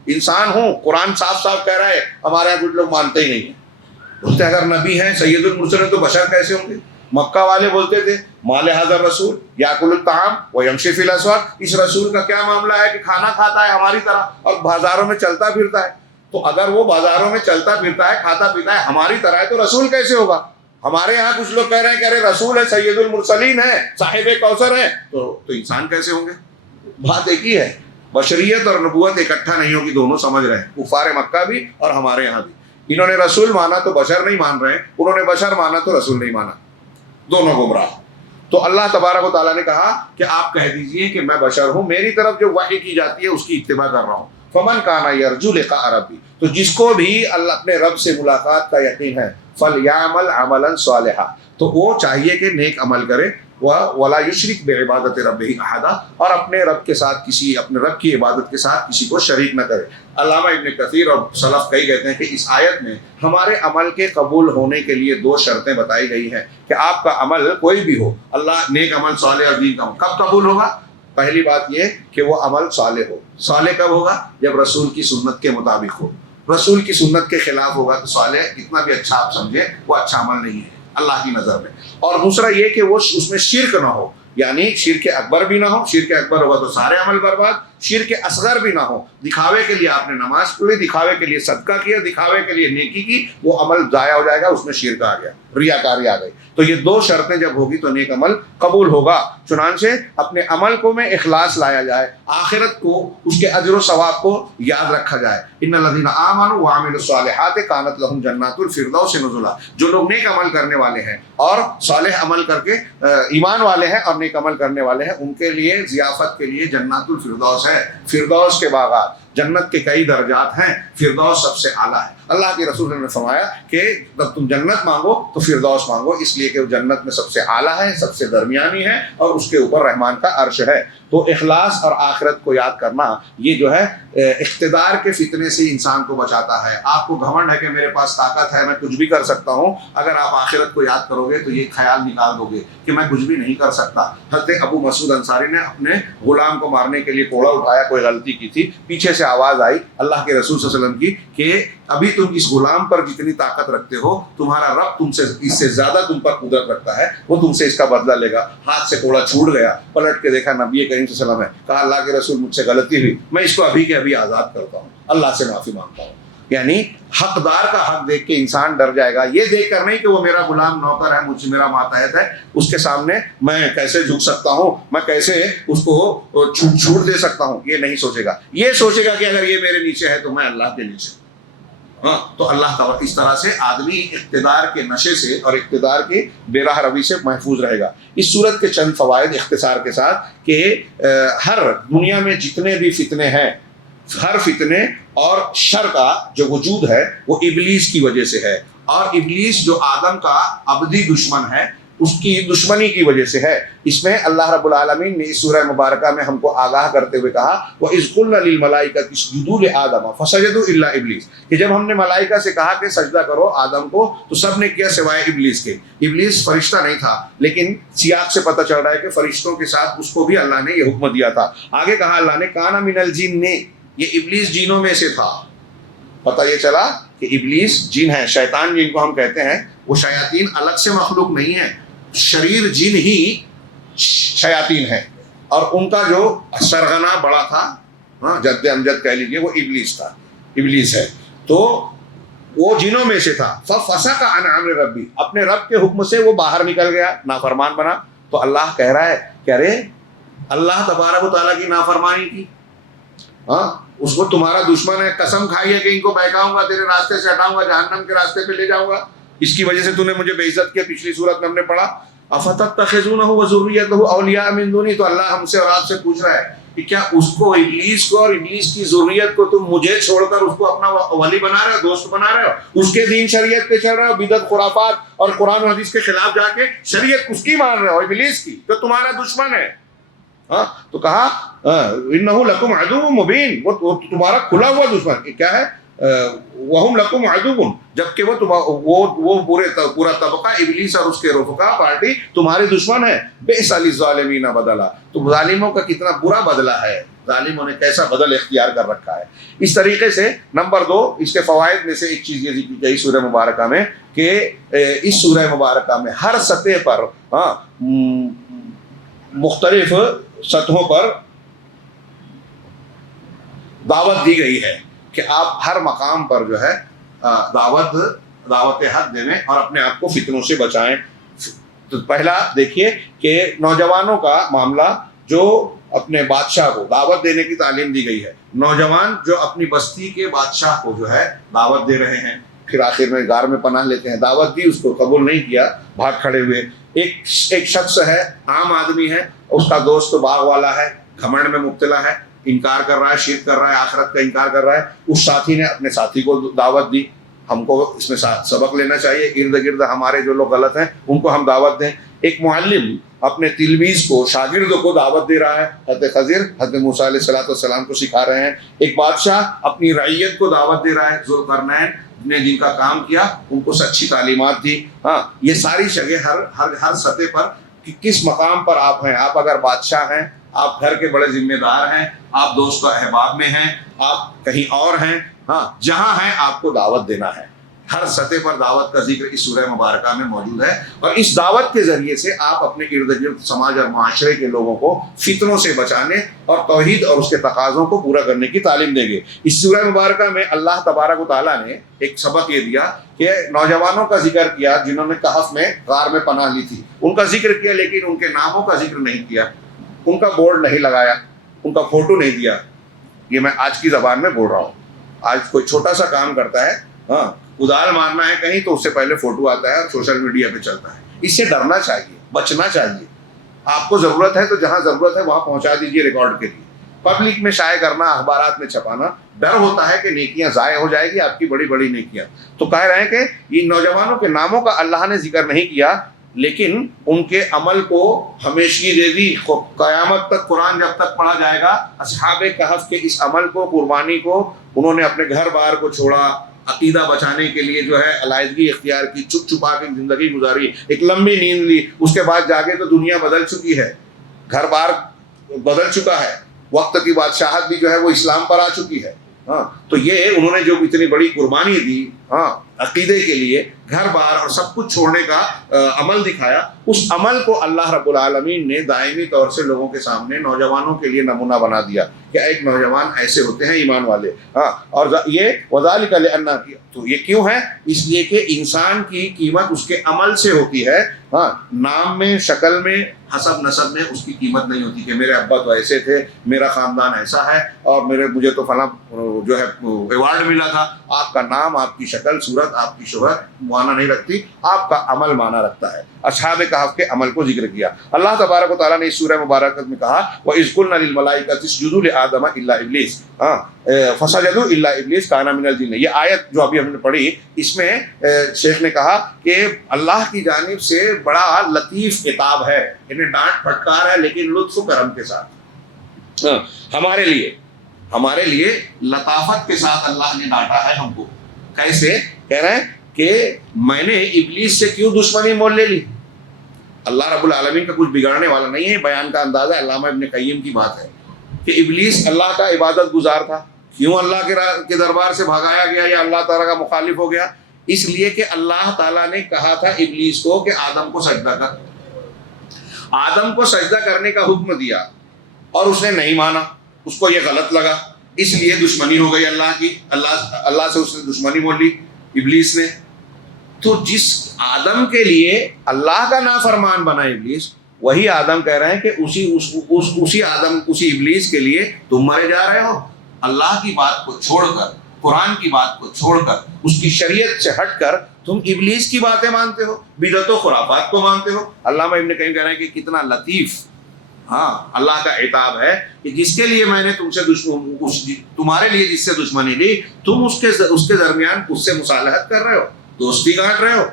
انسان ہوں۔ قرآن صاف صاف کہہ رہا ہے، ہمارے یہاں کچھ لوگ مانتے ہی نہیں ہیں، بولتے اگر نبی ہیں سید المرسلین تو بشر کیسے ہوں گے؟ مکہ والے بولتے تھے مال حاضر رسول یاکل الطعام ویمشی فی الاسواق، اس رسول کا کیا معاملہ ہے کہ کھانا کھاتا ہے ہماری طرح اور بازاروں میں چلتا پھرتا ہے؟ تو اگر وہ بازاروں میں چلتا پھرتا ہے، کھاتا پیتا ہے ہماری طرح ہے، تو رسول کیسے ہوگا؟ ہمارے یہاں کچھ لوگ کہہ رہے ہیں کہ ارے رسول ہے، سید المرسلین ہے، صاحب کوثر ہے، تو انسان کیسے ہوں گے؟ بات ایک ہی ہے، بشریت اور نبوت اکٹھا نہیں ہوگی، دونوں سمجھ رہے ہیں، کفار مکہ بھی اور ہمارے یہاں بھی۔ انہوں نے رسول مانا تو بشر نہیں مان رہے ہیں، انہوں نے بشر مانا تو رسول نہیں مانا، دونوں گمراہ۔ تو اللہ تبارک و تعالیٰ نے کہا کہ آپ کہہ دیجئے کہ میں بشر ہوں، میری طرف جو وحی کی جاتی ہے اس کی اتباع کر رہا ہوں۔ فمن کان یرجو لقاء ربی، تو جس کو بھی اللہ اپنے رب سے ملاقات کا یقین ہے، فلیعمل عملا صالحا، تو وہ چاہیے کہ نیک عمل کرے، ولا یشرک بعبادت ربہ احدا، اور اپنے رب کے ساتھ اپنے رب کی عبادت کے ساتھ کسی کو شریک نہ کرے۔ علامہ ابن کثیر اور سلف کئی کہتے ہیں کہ اس آیت میں ہمارے عمل کے قبول ہونے کے لیے دو شرطیں بتائی گئی ہیں کہ آپ کا عمل کوئی بھی ہو، اللہ نیک عمل صالح اور دین کا عمل کب قبول ہوگا؟ پہلی بات یہ کہ وہ عمل صالح ہو۔ صالح کب ہوگا؟ جب رسول کی سنت کے مطابق ہو۔ رسول کی سنت کے خلاف ہوگا تو صالح کتنا بھی اچھا آپ سمجھے وہ اچھا عمل نہیں ہے اللہ کی نظر میں۔ اور دوسرا یہ کہ وہ اس میں شرک نہ ہو، یعنی شرک اکبر بھی نہ ہو، شرک اکبر ہوگا تو سارے عمل برباد، شرک اصغر بھی نہ ہو، دکھاوے کے لیے آپ نے نماز پڑھی، دکھاوے کے لیے صدقہ کیا، دکھاوے کے لیے نیکی کی، وہ عمل ضائع ہو جائے گا، اس میں شرک آ گیا، ریاکاری آ گئی۔ تو یہ دو شرطیں جب ہوگی تو نیک عمل قبول ہوگا۔ چنانچہ اپنے عمل کو میں اخلاص لایا جائے، آخرت کو اس کے اجر و ثواب کو یاد رکھا جائے۔ ان الذین آمنوا وعملوا الصالحات کانت لهم جنات الفردوس نزلا، جو لوگ نیک عمل کرنے والے ہیں اور صالح عمل کر کے ایمان والے ہیں اور نیک عمل کرنے والے ہیں، ان کے لیے ضیافت کے لیے جنات الفردوس ہے، فردوس کے باغات۔ جنت کے کئی درجات ہیں، فردوس سب سے اعلیٰ ہے۔ اللہ کے رسول نے فرمایا کہ جب تم جنت مانگو تو فردوس مانگو، اس لیے کہ وہ جنت میں سب سے اعلیٰ ہے، سب سے درمیانی ہے، اور اس کے اوپر رحمان کا عرش ہے۔ تو اخلاص اور آخرت کو یاد کرنا یہ جو ہے اقتدار کے فتنے سے انسان کو بچاتا ہے۔ آپ کو گھمنڈ ہے کہ میرے پاس طاقت ہے، میں کچھ بھی کر سکتا ہوں، اگر آپ آخرت کو یاد کرو گے تو یہ خیال نکال دو گے کہ میں کچھ بھی نہیں کر سکتا۔ حضرت ابو مسعود انصاری نے اپنے غلام کو مارنے کے لیے کوڑا اٹھایا، کوئی غلطی کی تھی، پیچھے سے آواز آئی اللہ کے رسول صلی اللہ علیہ وسلم کی کہ ابھی تم اس غلام پر جتنی طاقت رکھتے ہو، تمہارا رب تم سے اس سے زیادہ تم پر قدرت رکھتا ہے، وہ تم سے اس کا بدلہ لے گا۔ ہاتھ سے کوڑا چھوٹ گیا، پلٹ کے دیکھا نبی کریم صلی اللہ علیہ وسلم ہے، کہا اللہ کے رسول مجھ سے غلطی ہوئی، میں اس کو ابھی کے ابھی آزاد کرتا ہوں، اللہ سے معافی مانگتا ہوں۔ یعنی حقدار کا حق دیکھ کے انسان ڈر جائے گا، یہ دیکھ کر نہیں کہ وہ میرا غلام نوکر ہے، مجھ سے میرا ماتحت ہے، اس کے سامنے میں کیسے جھک سکتا ہوں، میں کیسے اس کو چھوٹ دے سکتا ہوں، یہ نہیں سوچے گا۔ یہ سوچے گا کہ اگر یہ میرے نیچے ہے تو میں اللہ کے نیچے ہوں۔ ہاں، تو اللہ تعالیٰ اس طرح سے آدمی اقتدار کے نشے سے اور اقتدار کے بے راہ روی سے محفوظ رہے گا۔ اس صورت کے چند فوائد اختصار کے ساتھ کہ ہر دنیا میں جتنے بھی فتنے ہیں، ہر فتنے اور شر کا جو وجود ہے وہ ابلیس کی وجہ سے ہے، اور ابلیس جو آدم کا ابدی دشمن ہے اس کی دشمنی کی وجہ سے ہے۔ اس میں اللہ رب العالمین نے اس سورہ مبارکہ میں ہم کو آگاہ کرتے ہوئے کہا وَإِذْ قُلْنَا لِلْمَلَائِكَةِ اسْجُدُوا لِآدَمَ فَسَجَدُوا إِلَّا إِبْلِيسَ، کہ جب ہم نے ملائکہ سے کہا کہ سجدہ کرو آدم کو تو سب نے کیا سوائے ابلیس کے۔ ابلیس فرشتہ نہیں تھا، لیکن سیاق سے پتہ چل رہا ہے کہ فرشتوں کے ساتھ اس کو بھی اللہ نے یہ حکم دیا تھا۔ آگے کہا اللہ نے کانا من الجن، یہ ابلیس جینوں میں سے تھا۔ پتہ یہ چلا کہ ابلیس جن ہے، شیطان جن کو ہم کہتے ہیں، وہ شیاطین الگ سے مخلوق نہیں ہے، شریر جن ہی شیاطین ہیں، اور ان کا جو سرغنہ بڑا تھا ہاں جد امجد کہہ لیجیے، وہ ابلیس تھا، ابلیس ہے، تو وہ جنوں میں سے تھا. ففسق عن امر ربی، اپنے رب کے حکم سے وہ باہر نکل گیا، نافرمان بنا. تو اللہ کہہ رہا ہے کہ ارے اللہ تبارک و تعالیٰ کی نافرمانی کی، ہاں اس کو تمہارا دشمن ہے، قسم کھائی ہے کہ ان کو بہکاؤں گا، تیرے راستے سے ہٹاؤں گا، جہنم کے راستے پہ لے جاؤں گا، اس کی وجہ سے تو نے مجھے بے عزت کیا. پچھلی صورت میں ہم نے پڑھا افتتخذونہ وذریتہ اولیاء من دونی. تو اللہ ہم سے اور آپ سے پوچھ رہا ہے کہ کیا اس کو، ابلیس کو اور ابلیس کی ذریت کو تم مجھے چھوڑ کر اس کو اپنا ولی بنا رہے ہو، دوست بنا رہے ہو، اس کے دین شریعت پہ چل رہے ہو، بدعت خرافات اور قرآن و حدیث کے خلاف جا کے شریعت اس کی مان رہے ہو، ابلیس کی جو تمہارا دشمن ہے. ہاں تو کہا انہ لکم عدو مبین، وہ تمہارا کھلا ہوا دشمن کیا ہے، وہم لکم عدو، جبکہ وہ پورا طبقہ ابلیس اور اس کے رفقا پارٹی تمہارے دشمن ہے. بئس للظالمین بدلا، تو ظالموں کا کتنا برا بدلہ ہے، ظالموں نے کیسا بدل اختیار کر رکھا ہے. اس طریقے سے نمبر 2 اس کے فوائد میں سے ایک چیز یہ ذکر کی سورہ مبارکہ میں کہ اس سورہ مبارکہ میں ہر سطح پر مختلف سطحوں پر دعوت دی گئی ہے کہ آپ ہر مقام پر جو ہے دعوت حق دیں اور اپنے آپ کو فتنوں سے بچائیں. تو پہلا دیکھیے کہ نوجوانوں کا معاملہ، جو اپنے بادشاہ کو دعوت دینے کی تعلیم دی گئی ہے، نوجوان جو اپنی بستی کے بادشاہ کو جو ہے دعوت دے رہے ہیں، پھر آخر میں غار میں پناہ لیتے ہیں. دعوت دی، اس کو قبول نہیں کیا، بھاگ کھڑے ہوئے. ایک شخص ہے، عام آدمی ہے، اس کا دوست باغ والا ہے، گھمنڈ میں مبتلا ہے، انکار کر رہا ہے، شرک کر رہا ہے، آخرت کا انکار کر رہا ہے. اس ساتھی نے اپنے ساتھی کو دعوت دی. ہم کو اس میں سبق لینا چاہیے، ارد گرد ہمارے جو لوگ غلط ہیں ان کو ہم دعوت دیں. ایک معلم اپنے تلمیذ کو، شاگرد کو دعوت دے رہا ہے، حضرت خضر حضرت موسیٰ علیہ السلام کو سکھا رہے ہیں. ایک بادشاہ اپنی رعیت کو دعوت دے رہا ہے، ذوالقرنین نے جن کا کام کیا ان کو سچی تعلیمات دی. ہاں یہ ساری جگہ ہر سطح پر کہ کس مقام پر آپ ہیں. آپ اگر بادشاہ ہیں، آپ گھر کے بڑے ذمہ دار ہیں، آپ دوست و احباب میں ہیں، آپ کہیں اور ہیں، ہاں جہاں ہیں آپ کو دعوت دینا ہے. ہر سطح پر دعوت کا ذکر اس سورہ مبارکہ میں موجود ہے، اور اس دعوت کے ذریعے سے آپ اپنے ارد گرد سماج اور معاشرے کے لوگوں کو فتنوں سے بچانے اور توحید اور اس کے تقاضوں کو پورا کرنے کی تعلیم دیں گے. اس سورہ مبارکہ میں اللہ تبارک و تعالیٰ نے ایک سبق یہ دیا کہ نوجوانوں کا ذکر کیا جنہوں نے کہف میں، غار میں پناہ لی تھی، ان کا ذکر کیا، لیکن ان کے ناموں کا ذکر نہیں کیا، ان کا بورڈ نہیں لگایا، ان کا فوٹو نہیں دیا. یہ میں آج کی زبان میں بول رہا ہوں. آج کوئی چھوٹا سا کام کرتا ہے، ہاں ادال مارنا ہے کہیں، تو اس سے پہلے فوٹو آتا ہے اور سوشل میڈیا پہ چلتا ہے. اس سے ڈرنا چاہیے، بچنا چاہیے. آپ کو ضرورت ہے تو جہاں ضرورت ہے وہاں پہنچا دیجیے ریکارڈ کے لیے. پبلک میں شائع کرنا، اخبارات میں چھپانا، ڈر ہوتا ہے کہ نیکیاں ضائع ہو جائے گی، آپ کی بڑی بڑی نیکیاں. تو کہہ رہے ہیں کہ یہ نوجوانوں کے ناموں کا اللہ نے ذکر نہیں کیا، لیکن ان کے عمل کو ہمیشگی دے دی. قیامت تک قرآن جب تک پڑھا جائے گا، اصحاب کہف کے اس عمل کو، قربانی کو، انہوں نے اپنے گھر بار کو چھوڑا، عقیدہ بچانے کے لیے جو ہے علیحدگی اختیار کی، چھپ چھپا کے زندگی گزاری، ایک لمبی نیند لی. اس کے بعد جاگے تو دنیا بدل چکی ہے، گھر بار بدل چکا ہے، وقت کی بادشاہت بھی جو ہے وہ اسلام پر آ چکی ہے. ہاں تو یہ انہوں نے جو اتنی بڑی قربانی دی، ہاں عقیدے کے لیے، گھر بار اور سب کچھ چھوڑنے کا عمل دکھایا، اس عمل کو اللہ رب العالمین نے دائمی طور سے لوگوں کے سامنے، نوجوانوں کے لیے نمونہ بنا دیا کہ ایک نوجوان ایسے ہوتے ہیں ایمان والے. ہاں اور یہ وذالک لأن، تو یہ کیوں ہے؟ اس لیے کہ انسان کی قیمت اس کے عمل سے ہوتی ہے. ہاں نام میں، شکل میں، حسب نسب میں اس کی قیمت نہیں ہوتی کہ میرے ابا تو ایسے تھے، میرا خاندان ایسا ہے، اور مجھے تو فلاں جو ہے ایوارڈ ملا تھا. آپ کا نام، آپ کی شکل صورت، آپ کی شہرت معنی نہیں رکھتی، آپ کا عمل معنی رکھتا ہے. اصحاب کہف کے عمل کو ذکر کیا. اللہ تبارک و تعالیٰ نے اس سورہ مبارکہ میں کہا وَإِذْ قُلْنَا لِلْمَلَائِكَةِ اسْجُدُوا لِآدَمَ إِلَّا إِبْلِيسَ، فَسَجَدُوا إِلَّا إِبْلِيسَ كَانَ مِنَ الْجِنِّ. یہ آیت جو ابھی ہم نے پڑھی، اس میں شیخ نے کہا کہ اللہ کی جانب سے بڑا لطیف خطاب ہے، انہیں ڈانٹ پھٹکار ہے لیکن لطف و کرم کے ساتھ. ہمارے لیے لطافت کے ساتھ اللہ نے ڈانٹا ہے ہم کو. کیسے؟ کہہ رہے ہیں کہ میں نے ابلیس سے کیوں دشمنی مول لے لی. اللہ رب العالمین کا کچھ بگاڑنے والا نہیں ہے. بیان کا اندازہ علامہ ابن قیم کی بات ہے کہ ابلیس اللہ کا عبادت گزار تھا، کیوں اللہ کے دربار سے بھگایا گیا یا اللہ تعالیٰ کا مخالف ہو گیا؟ اس لیے کہ اللہ تعالیٰ نے کہا تھا ابلیس کو کہ آدم کو سجدہ کر. آدم کو سجدہ کرنے کا حکم دیا اور اس نے نہیں مانا، اس کو یہ غلط لگا. اس لیے دشمنی ہو گئی اللہ کی، اللہ سے اس نے دشمنی مول لی ابلیس نے. تو جس آدم کے لیے اللہ کا نافرمان بنا ابلیس، وہی آدم کہہ رہے ہیں کہ اسی ابلیس کے لیے تم مرے جا رہے ہو. اللہ کی بات کو چھوڑ کر، قرآن کی بات کو چھوڑ کر، اس کی شریعت سے ہٹ کر تم ابلیس کی باتیں مانتے ہو، بدعت و خرافات کو مانتے ہو. علامہ ابن قیم کہہ رہے ہیں کہ کتنا لطیف اللہ کا عتاب ہے کہ جس کے لیے میں نے تمہارے لیے جس سے دشمنی لی، تم اس کے درمیان اس سے مصالحت کر رہے ہو، دوستی کاٹ رہے ہو.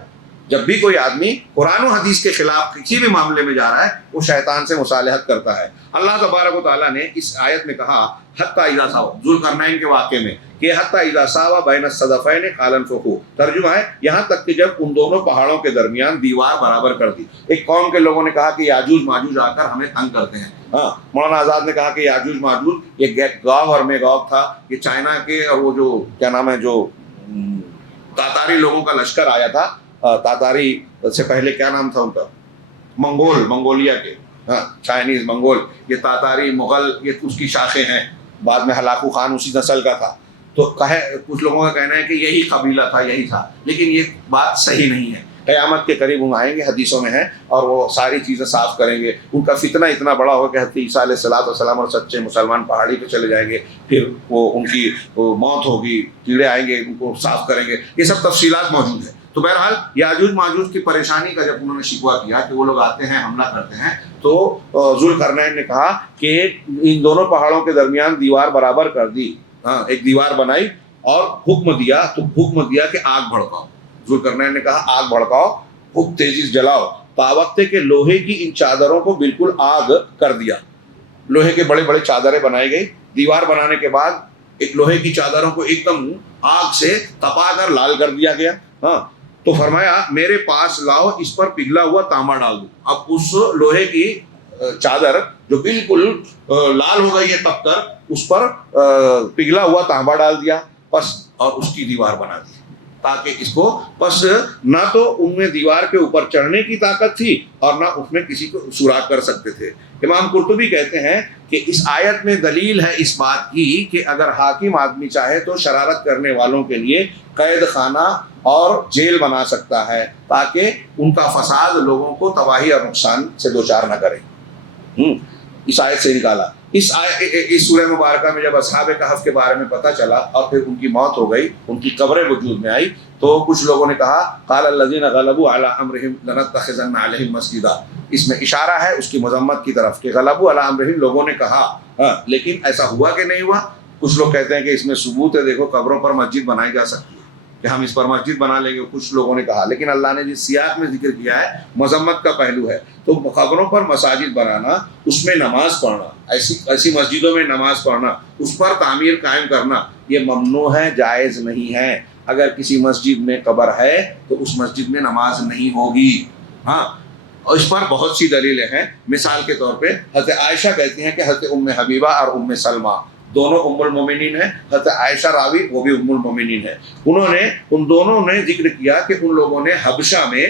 جب بھی کوئی آدمی قرآن و حدیث کے خلاف کسی بھی معاملے میں جا رہا ہے، وہ شیطان سے مصالحت کرتا ہے. اللہ تبارک و تعالیٰ نے اس آیت میں کہا حتی اذا ساوا، ذوالقرنین کے واقعے میں کہ حتی اذا ساوا بین الصدفین قال انفخوا، ترجمہ ہے یہاں تک کہ جب ان دونوں پہاڑوں کے درمیان دیوار برابر کر دی. ایک قوم کے لوگوں نے کہا کہ یاجوج ماجوج آ کر ہمیں تنگ کرتے ہیں. مولانا آزاد نے کہا کہ یاجوج ماجوج یہ گاگ اور میگاگ تھا، یہ چائنا کے اور وہ جو کیا نام ہے جو تاتاری لوگوں کا لشکر آیا تھا. تاتاری سے پہلے کیا نام تھا ان کا؟ منگولیا کے، چائنیز منگول. یہ تاتاری مغل یہ اس کی شاخیں ہیں. بعد میں ہلاکو خان اسی نسل کا تھا. تو کچھ لوگوں کا کہنا ہے کہ یہی قبیلہ تھا، یہی تھا، لیکن یہ بات صحیح نہیں ہے. قیامت کے قریب وہ آئیں گے، حدیثوں میں ہیں، اور وہ ساری چیزیں صاف کریں گے. ان کا فتنہ اتنا بڑا ہوگا کہ حضرت عیسیٰ علیہ السلام اور سچے مسلمان پہاڑی پہ چلے جائیں گے، پھر وہ ان کی موت ہوگی، کیڑے آئیں گے ان کو صاف کریں گے. یہ سب تفصیلات موجود ہیں. تو بہرحال یاجوج ماجوج کی پریشانی کا جب انہوں نے شکوہ کیا کہ وہ لوگ آتے ہیں حملہ کرتے ہیں، تو ذوالقرنین نے کہا کہ ان دونوں پہاڑوں کے درمیان دیوار برابر کر دی. ایک دیوار بنائی اور حکم دیا کہ آگ بھڑکاؤ. ذوالقرنین نے کہا آگ بھڑکاؤ، خوب تیزی سے جلاؤ. پاوقتے کے لوہے کی ان چادروں کو بالکل آگ کر دیا. لوہے کے بڑے بڑے چادریں بنائی گئی. دیوار بنانے کے بعد ایک لوہے کی چادروں کو ایک دم آگ سے تپا کر لال کر دیا گیا. تو فرمایا میرے پاس لاؤ، اس پر پگھلا ہوا تانبا ڈال دو. اب اس لوہے کی چادر جو بالکل لال ہو گئی ہے تپ کر، اس پر پگھلا ہوا تانبا ڈال دیا بس، اور اس کی دیوار بنا دی تاکہ اس کو بس نہ تو ان میں دیوار کے اوپر چڑھنے کی طاقت تھی اور نہ اس میں کسی کو سوراخ کر سکتے تھے. امام قرطبی کہتے ہیں کہ اس آیت میں دلیل ہے اس بات کی کہ اگر حاکم آدمی چاہے تو شرارت کرنے والوں کے لیے قید خانہ اور جیل بنا سکتا ہے تاکہ ان کا فساد لوگوں کو تباہی اور نقصان سے دوچار نہ کرے. اس آیت سے نکالا. اس سورہ مبارکہ میں جب اصحاب کہف کے بارے میں پتہ چلا اور پھر ان کی موت ہو گئی، ان کی قبریں وجود میں آئی، تو کچھ لوگوں نے کہا قال الذین غلبوا علی امرہم لنتخذن علیہم مسجدا. اس میں اشارہ ہے اس کی مذمت کی طرف کہ غلبوا علی امرہم لوگوں نے کہا، لیکن ایسا ہوا کہ نہیں ہوا. کچھ لوگ کہتے ہیں کہ اس میں ثبوت ہے، دیکھو قبروں پر مسجد بنائی جا سکتی ہے کہ ہم اس پر مسجد بنا لیں گے. کچھ لوگوں نے کہا، لیکن اللہ نے جس سیاق میں ذکر کیا ہے مذمت کا پہلو ہے. تو قبروں پر مساجد بنانا، اس میں نماز پڑھنا، ایسی مسجدوں میں نماز پڑھنا، اس پر تعمیر قائم کرنا، یہ ممنوع ہے، جائز نہیں ہے. اگر کسی مسجد میں قبر ہے تو اس مسجد میں نماز نہیں ہوگی. اور اس پر بہت سی دلیلیں ہیں. مثال کے طور پہ حضرت عائشہ کہتی ہیں کہ حضرت ام حبیبہ اور ام سلمہ دونوں ام المومنین ہیں. حضرت عائشہ راوی وہ بھی ام المومنین ہیں. ان دونوں نے ذکر کیا کہ ان لوگوں نے حبشہ میں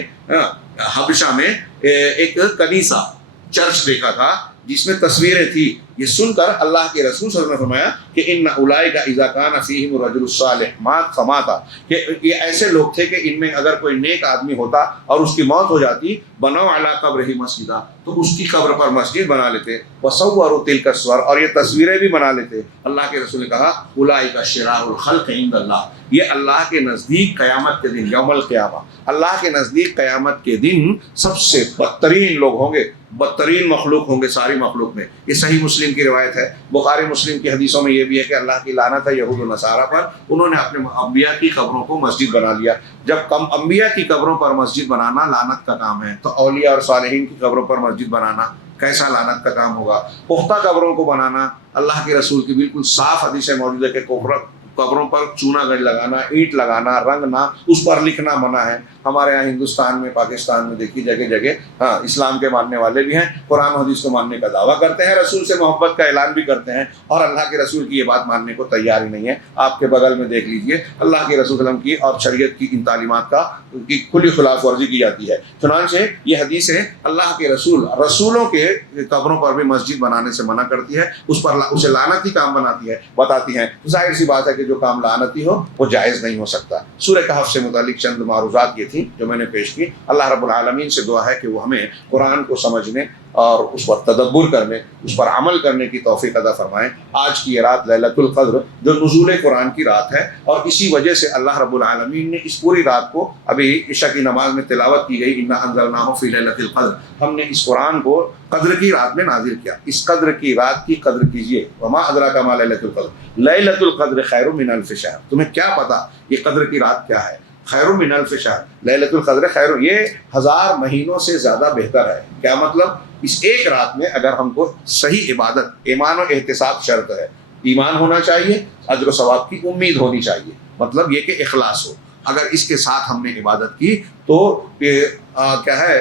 ایک کنیسہ چرچ دیکھا تھا جس میں تصویریں تھی. یہ سن کر اللہ کے رسول صلی اللہ علیہ وسلم نے فرمایا کہ ان اولئک اذا کان فیہم الرجل الصالح مات فماتا، کہ یہ ایسے لوگ تھے کہ ان میں اگر کوئی نیک آدمی ہوتا اور اس کی موت ہو جاتی، بنوا علی قبرہ مسجدا، تو اس کی قبر پر مسجد بنا لیتے. وصوروا تلک الصور، اور یہ تصویریں بھی بنا لیتے. اللہ کے رسول نے کہا اولئک شرار الخلق عند اللہ، یہ اللہ کے نزدیک قیامت کے دن یوم القیامہ، اللہ کے نزدیک قیامت کے دن سب سے بدترین لوگ ہوں گے، بدترین مخلوق ہوں گے ساری مخلوق میں. یہ صحیح مسلم کی روایت ہے. بخاری مسلم کی حدیثوں میں یہ بھی ہے کہ اللہ کی لعنت ہے یہود و نصارہ پر، انہوں نے اپنے انبیاء کی قبروں کو مسجد بنا لیا. جب کم انبیاء کی قبروں پر مسجد بنانا لعنت کا کام ہے، تو اولیاء اور صالحین کی قبروں پر مسجد بنانا کیسا لعنت کا کام ہوگا. پختہ قبروں کو بنانا، اللہ کے رسول کی بالکل صاف حدیث موجود ہے کہ قبروں پر چونا گڑ لگانا، اینٹ لگانا، رنگنا، اس پر لکھنا منع ہے۔ ہمارے یہاں ہندوستان میں، پاکستان میں دیکھیے جگہ جگہ ہاں اسلام کے ماننے والے بھی ہیں، قرآن حدیث کو ماننے کا دعویٰ کرتے ہیں، رسول سے محبت کا اعلان بھی کرتے ہیں، اور اللہ کے رسول کی یہ بات ماننے کو تیار ہی نہیں ہے۔ آپ کے بغل میں دیکھ لیجئے اللہ کے رسول صلی اللہ علیہ وسلم کی اور شریعت کی ان تعلیمات کی کھلی خلاف ورزی کی جاتی ہے۔ چنانچہ یہ حدیث ہے اللہ کے رسولوں کے قبروں پر بھی مسجد بنانے سے منع کرتی ہے، اس پر اسے لعنتی کام بتاتی ہیں۔ ظاہر سی بات ہے کہ جو کام لعنتی ہو وہ جائز نہیں ہو سکتا۔ سورہ کہف سے متعلق چند معروضات یہ تھیں جو میں نے پیش کی۔ اللہ رب العالمین سے دعا ہے کہ وہ ہمیں قرآن کو سمجھنے اور اس پر تدبر کرنے، اس پر عمل کرنے کی توفیق عطا فرمائیں۔ آج کی یہ رات لیلۃ القدر جو نزول قرآن کی رات ہے، اور اسی وجہ سے اللہ رب العالمین نے اس پوری رات کو، ابھی عشاء کی نماز میں تلاوت کی گئی انا انزلناہ فی لیلۃ القدر، ہم نے اس قرآن کو قدر کی رات میں نازل کیا۔ اس قدر کی رات کی قدر کیجئے۔ وما ادراک ما لیلۃ القدر، لیلۃ القدر خیر من الف شہر۔ تمہیں کیا پتا یہ قدر کی رات کیا ہے؟ خیر من الف شہر، لیلۃ القدر خیر، یہ 1000 مہینوں سے زیادہ بہتر ہے۔ کیا مطلب؟ اس ایک رات میں اگر ہم کو صحیح عبادت، ایمان و احتساب شرط ہے، ایمان ہونا چاہیے، اجر و ثواب کی امید ہونی چاہیے، مطلب یہ کہ اخلاص ہو۔ اگر اس کے ساتھ ہم نے عبادت کی تو کیا ہے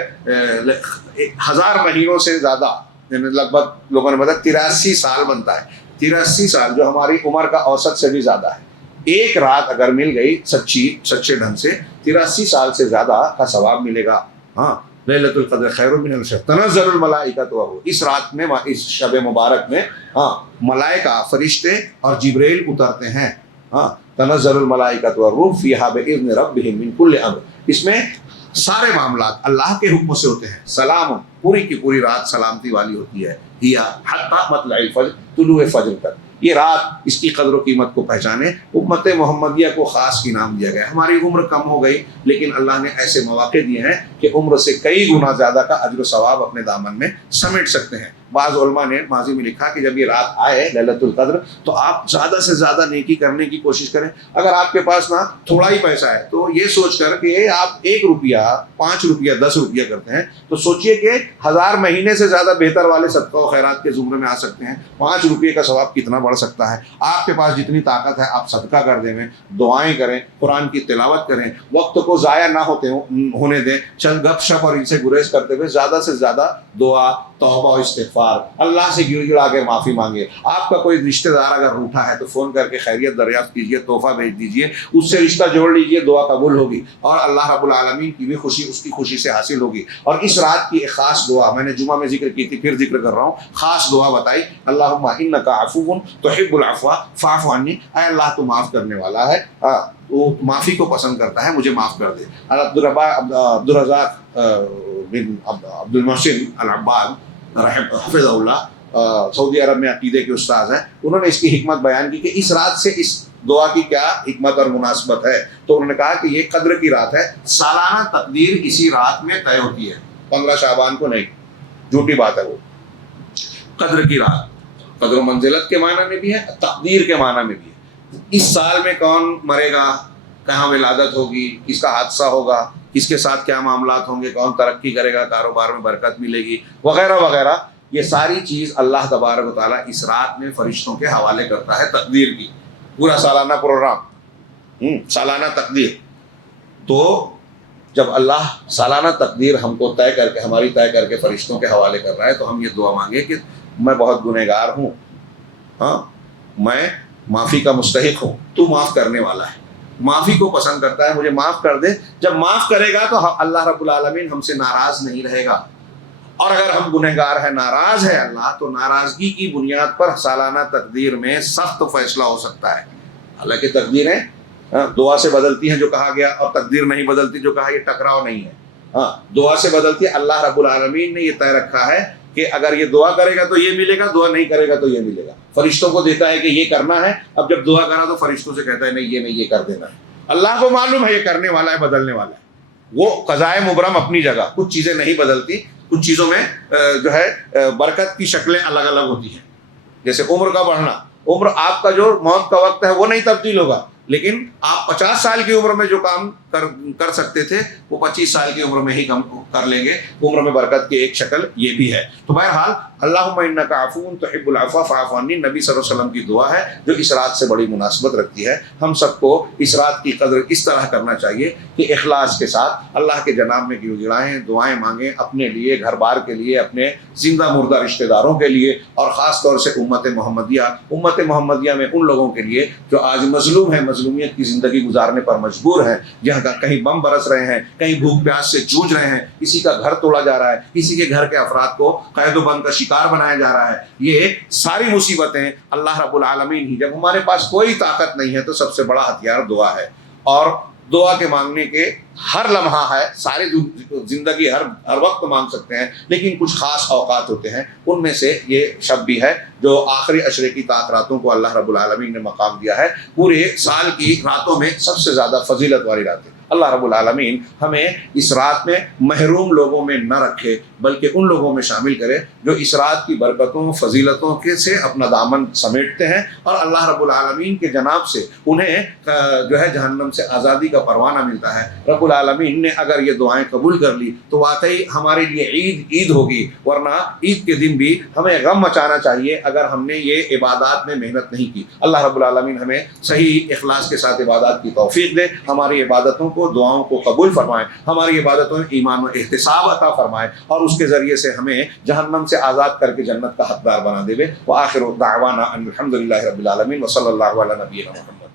1000 مہینوں سے زیادہ، یعنی لگ بھگ لوگوں نے بتایا 83 سال بنتا ہے۔ 83 سال جو ہماری عمر کا اوسط سے بھی زیادہ ہے۔ ایک رات اگر مل گئی سچے ڈھنگ سے، 83 سال سے زیادہ کا ثواب ملے گا۔ ہاں، لیلۃ القدر خیر من الف شہر تنزل الملائکۃ والروح، اس رات میں، اس شب مبارک میں ہاں ملائکہ، فرشتے اور جبریل اترتے ہیں۔ ہاں، تنزل الملائکۃ والروح فیہا باذن ربہم من کل امر، اس میں سارے معاملات اللہ کے حکم سے ہوتے ہیں۔ سلام، پوری کی پوری رات سلامتی والی ہوتی ہے۔ ہیا حتی مطلع الفجر، طلوع فجر تک یہ رات، اس کی قدر و قیمت کو پہچانے۔ امت محمدیہ کو خاص انعام دیا گیا۔ ہماری عمر کم ہو گئی لیکن اللہ نے ایسے مواقع دیے ہیں کہ عمر سے کئی گنا زیادہ کا اجر و ثواب اپنے دامن میں سمیٹ سکتے ہیں۔ بعض علماء نے ماضی میں لکھا کہ جب یہ رات آئے لیلۃ القدر تو آپ زیادہ سے زیادہ نیکی کرنے کی کوشش کریں۔ اگر آپ کے پاس نا تھوڑا ہی پیسہ ہے تو یہ سوچ کر کہ آپ 1 روپیہ، 5 روپیہ، 10 روپیہ کرتے ہیں تو سوچئے کہ 1000 مہینے سے زیادہ بہتر والے صدقہ و خیرات کے زمرے میں آ سکتے ہیں۔ 5 روپیے کا ثواب کتنا بڑھ سکتا ہے؟ آپ کے پاس جتنی طاقت ہے آپ صدقہ کر دیں، دعائیں کریں، قرآن کی تلاوت کریں، وقت کو ضائع نہ ہونے دیں، چند گپ شپ اور ان سے گریز کرتے ہوئے زیادہ سے زیادہ دعا، توبہ و استغفار، اللہ سے گڑ گڑا کے معافی مانگے۔ آپ کا کوئی رشتہ دار اگر روٹھا ہے تو فون کر کے خیریت دریافت کیجیے، تحفہ بھیج دیجیے، اس سے رشتہ جوڑ لیجیے، دعا قبول ہوگی اور اللہ رب العالمین کی بھی خوشی اس کی خوشی سے حاصل ہوگی۔ اور اس رات کی ایک خاص دعا میں نے جمعہ میں ذکر کی تھی، پھر ذکر کر رہا ہوں، خاص دعا بتائی، اللہم انک عفو تحب العفو فاعف عنی، اے اللہ تو معاف کرنے والا ہے، وہ معافی کو پسند کرتا ہے، مجھے معاف کر دے۔ عبدالرزاق بن عبد المحسن العباد حفظہ اللہ، سعودی عرب میں عقیدے کے استاذ ہیں، انہوں نے اس کی حکمت بیان کی کہ اس رات سے اس دعا کی کیا حکمت اور مناسبت ہے۔ تو انہوں نے کہا کہ یہ قدر کی رات ہے، سالانہ تقدیر اسی رات میں طے ہوتی ہے، 15 شعبان کو نہیں، جھوٹی بات ہے وہ۔ قدر کی رات قدر و منزلت کے معنی میں بھی ہے، تقدیر کے معنی میں بھی ہے۔ اس سال میں کون مرے گا، کہاں ولادت ہوگی، کس کا حادثہ ہوگا، کس کے ساتھ کیا معاملات ہوں گے، کون ترقی کرے گا، کاروبار میں برکت ملے گی، وغیرہ وغیرہ، یہ ساری چیز اللہ تبارک و تعالیٰ اس رات میں فرشتوں کے حوالے کرتا ہے، تقدیر کی، پورا سالانہ پروگرام، سالانہ تقدیر۔ تو جب اللہ سالانہ تقدیر ہم کو طے کر کے، ہماری طے کر کے فرشتوں کے حوالے کر رہا ہے تو ہم یہ دعا مانگے کہ میں بہت گنہگار ہوں، ہاں میں معافی کا مستحق ہوں، تو معاف کرنے والا ہے، معافی کو پسند کرتا ہے، مجھے معاف کر دے۔ جب معاف کرے گا تو اللہ رب العالمین ہم سے ناراض نہیں رہے گا، اور اگر ہم گنہگار ہیں، ناراض ہے اللہ، تو ناراضگی کی بنیاد پر سالانہ تقدیر میں سخت فیصلہ ہو سکتا ہے۔ حالانکہ تقدیریں دعا سے بدلتی ہیں جو کہا گیا، اور تقدیر نہیں بدلتی جو کہا، یہ ٹکراؤ نہیں ہے، ہاں دعا سے بدلتی ہے۔ اللہ رب العالمین نے یہ طے رکھا ہے کہ اگر یہ دعا کرے گا تو یہ ملے گا، دعا نہیں کرے گا تو یہ ملے گا۔ فرشتوں کو دیتا ہے کہ یہ کرنا ہے، اب جب دعا کرا تو فرشتوں سے کہتا ہے نہیں یہ نہیں، یہ کر دینا ہے۔ اللہ کو معلوم ہے یہ کرنے والا ہے، بدلنے والا ہے، وہ قضائے مبرم اپنی جگہ، کچھ چیزیں نہیں بدلتی، کچھ چیزوں میں جو ہے برکت کی شکلیں الگ الگ ہوتی ہیں، جیسے عمر کا بڑھنا، عمر آپ کا جو موت کا وقت ہے وہ نہیں تبدیل ہوگا، لیکن آپ 50 سال کی عمر میں جو کام کر سکتے تھے وہ 25 سال کی عمر میں ہی کر لیں گے۔ عمر میں برکت کی ایک شکل یہ بھی ہے۔ تو بہرحال اللہم انک عفو تحب العفو فاعف عنی نبی صلی اللہ علیہ وسلم کی دعا ہے جو اس رات سے بڑی مناسبت رکھتی ہے. ہم سب کو اس رات کی قدر اس طرح کرنا چاہیے کہ اخلاص کے ساتھ اللہ کے جناب میں گڑ گڑائیں، دعائیں مانگیں اپنے لیے، گھر بار کے لیے، اپنے زندہ مردہ رشتہ داروں کے لیے، اور خاص طور سے امت محمدیہ میں ان لوگوں کے لیے جو آج مظلوم ہیں، مظلومیت کی زندگی گزارنے پر مجبور ہیں، جہاں کہیں بم برس رہے ہیں، کہیں بھوک پیاس سے جوجھ رہے ہیں، کسی کا گھر توڑا جا رہا ہے، کسی کے گھر کے افراد کو قید و بند کا شکار بنایا جا رہا ہے. یہ ساری مصیبتیں اللہ رب العالمین ہی، جب ہمارے پاس کوئی طاقت نہیں ہے تو سب سے بڑا ہتھیار دعا ہے. اور دعا کے مانگنے کے ہر لمحہ ہے، ساری زندگی ہر وقت مانگ سکتے ہیں، لیکن کچھ خاص اوقات ہوتے ہیں، ان میں سے یہ شب بھی ہے جو آخری عشرے کی طاعت راتوں کو اللہ رب العالمین نے مقام دیا ہے. پورے سال کی راتوں میں سب سے زیادہ فضیلت والی رات ہے. اللہ رب العالمین ہمیں اس رات میں محروم لوگوں میں نہ رکھے، بلکہ ان لوگوں میں شامل کرے جو اس رات کی برکتوں فضیلتوں کے سے اپنا دامن سمیٹتے ہیں، اور اللہ رب العالمین کے جناب سے انہیں جو ہے جہنم سے آزادی کا پروانہ ملتا ہے. رب العالمین نے اگر یہ دعائیں قبول کر لی تو واقعی ہمارے لیے عید ہوگی، ورنہ عید کے دن بھی ہمیں غم مچانا چاہیے اگر ہم نے یہ عبادات میں محنت نہیں کی. اللہ رب العالمین ہمیں صحیح اخلاص کے ساتھ عبادات کی توفیق دے، ہماری عبادتوں کو، دعاؤں کو قبول فرمائے، ہماری عبادتوں میں ایمان و احتساب عطا فرمائے، اور اس کے ذریعے سے ہمیں جہنم سے آزاد کر کے جنت کا حقدار بنا دے. وآخر دعوانا ان الحمد للہ رب العالمین وصلی اللہ علی نبینا محمد.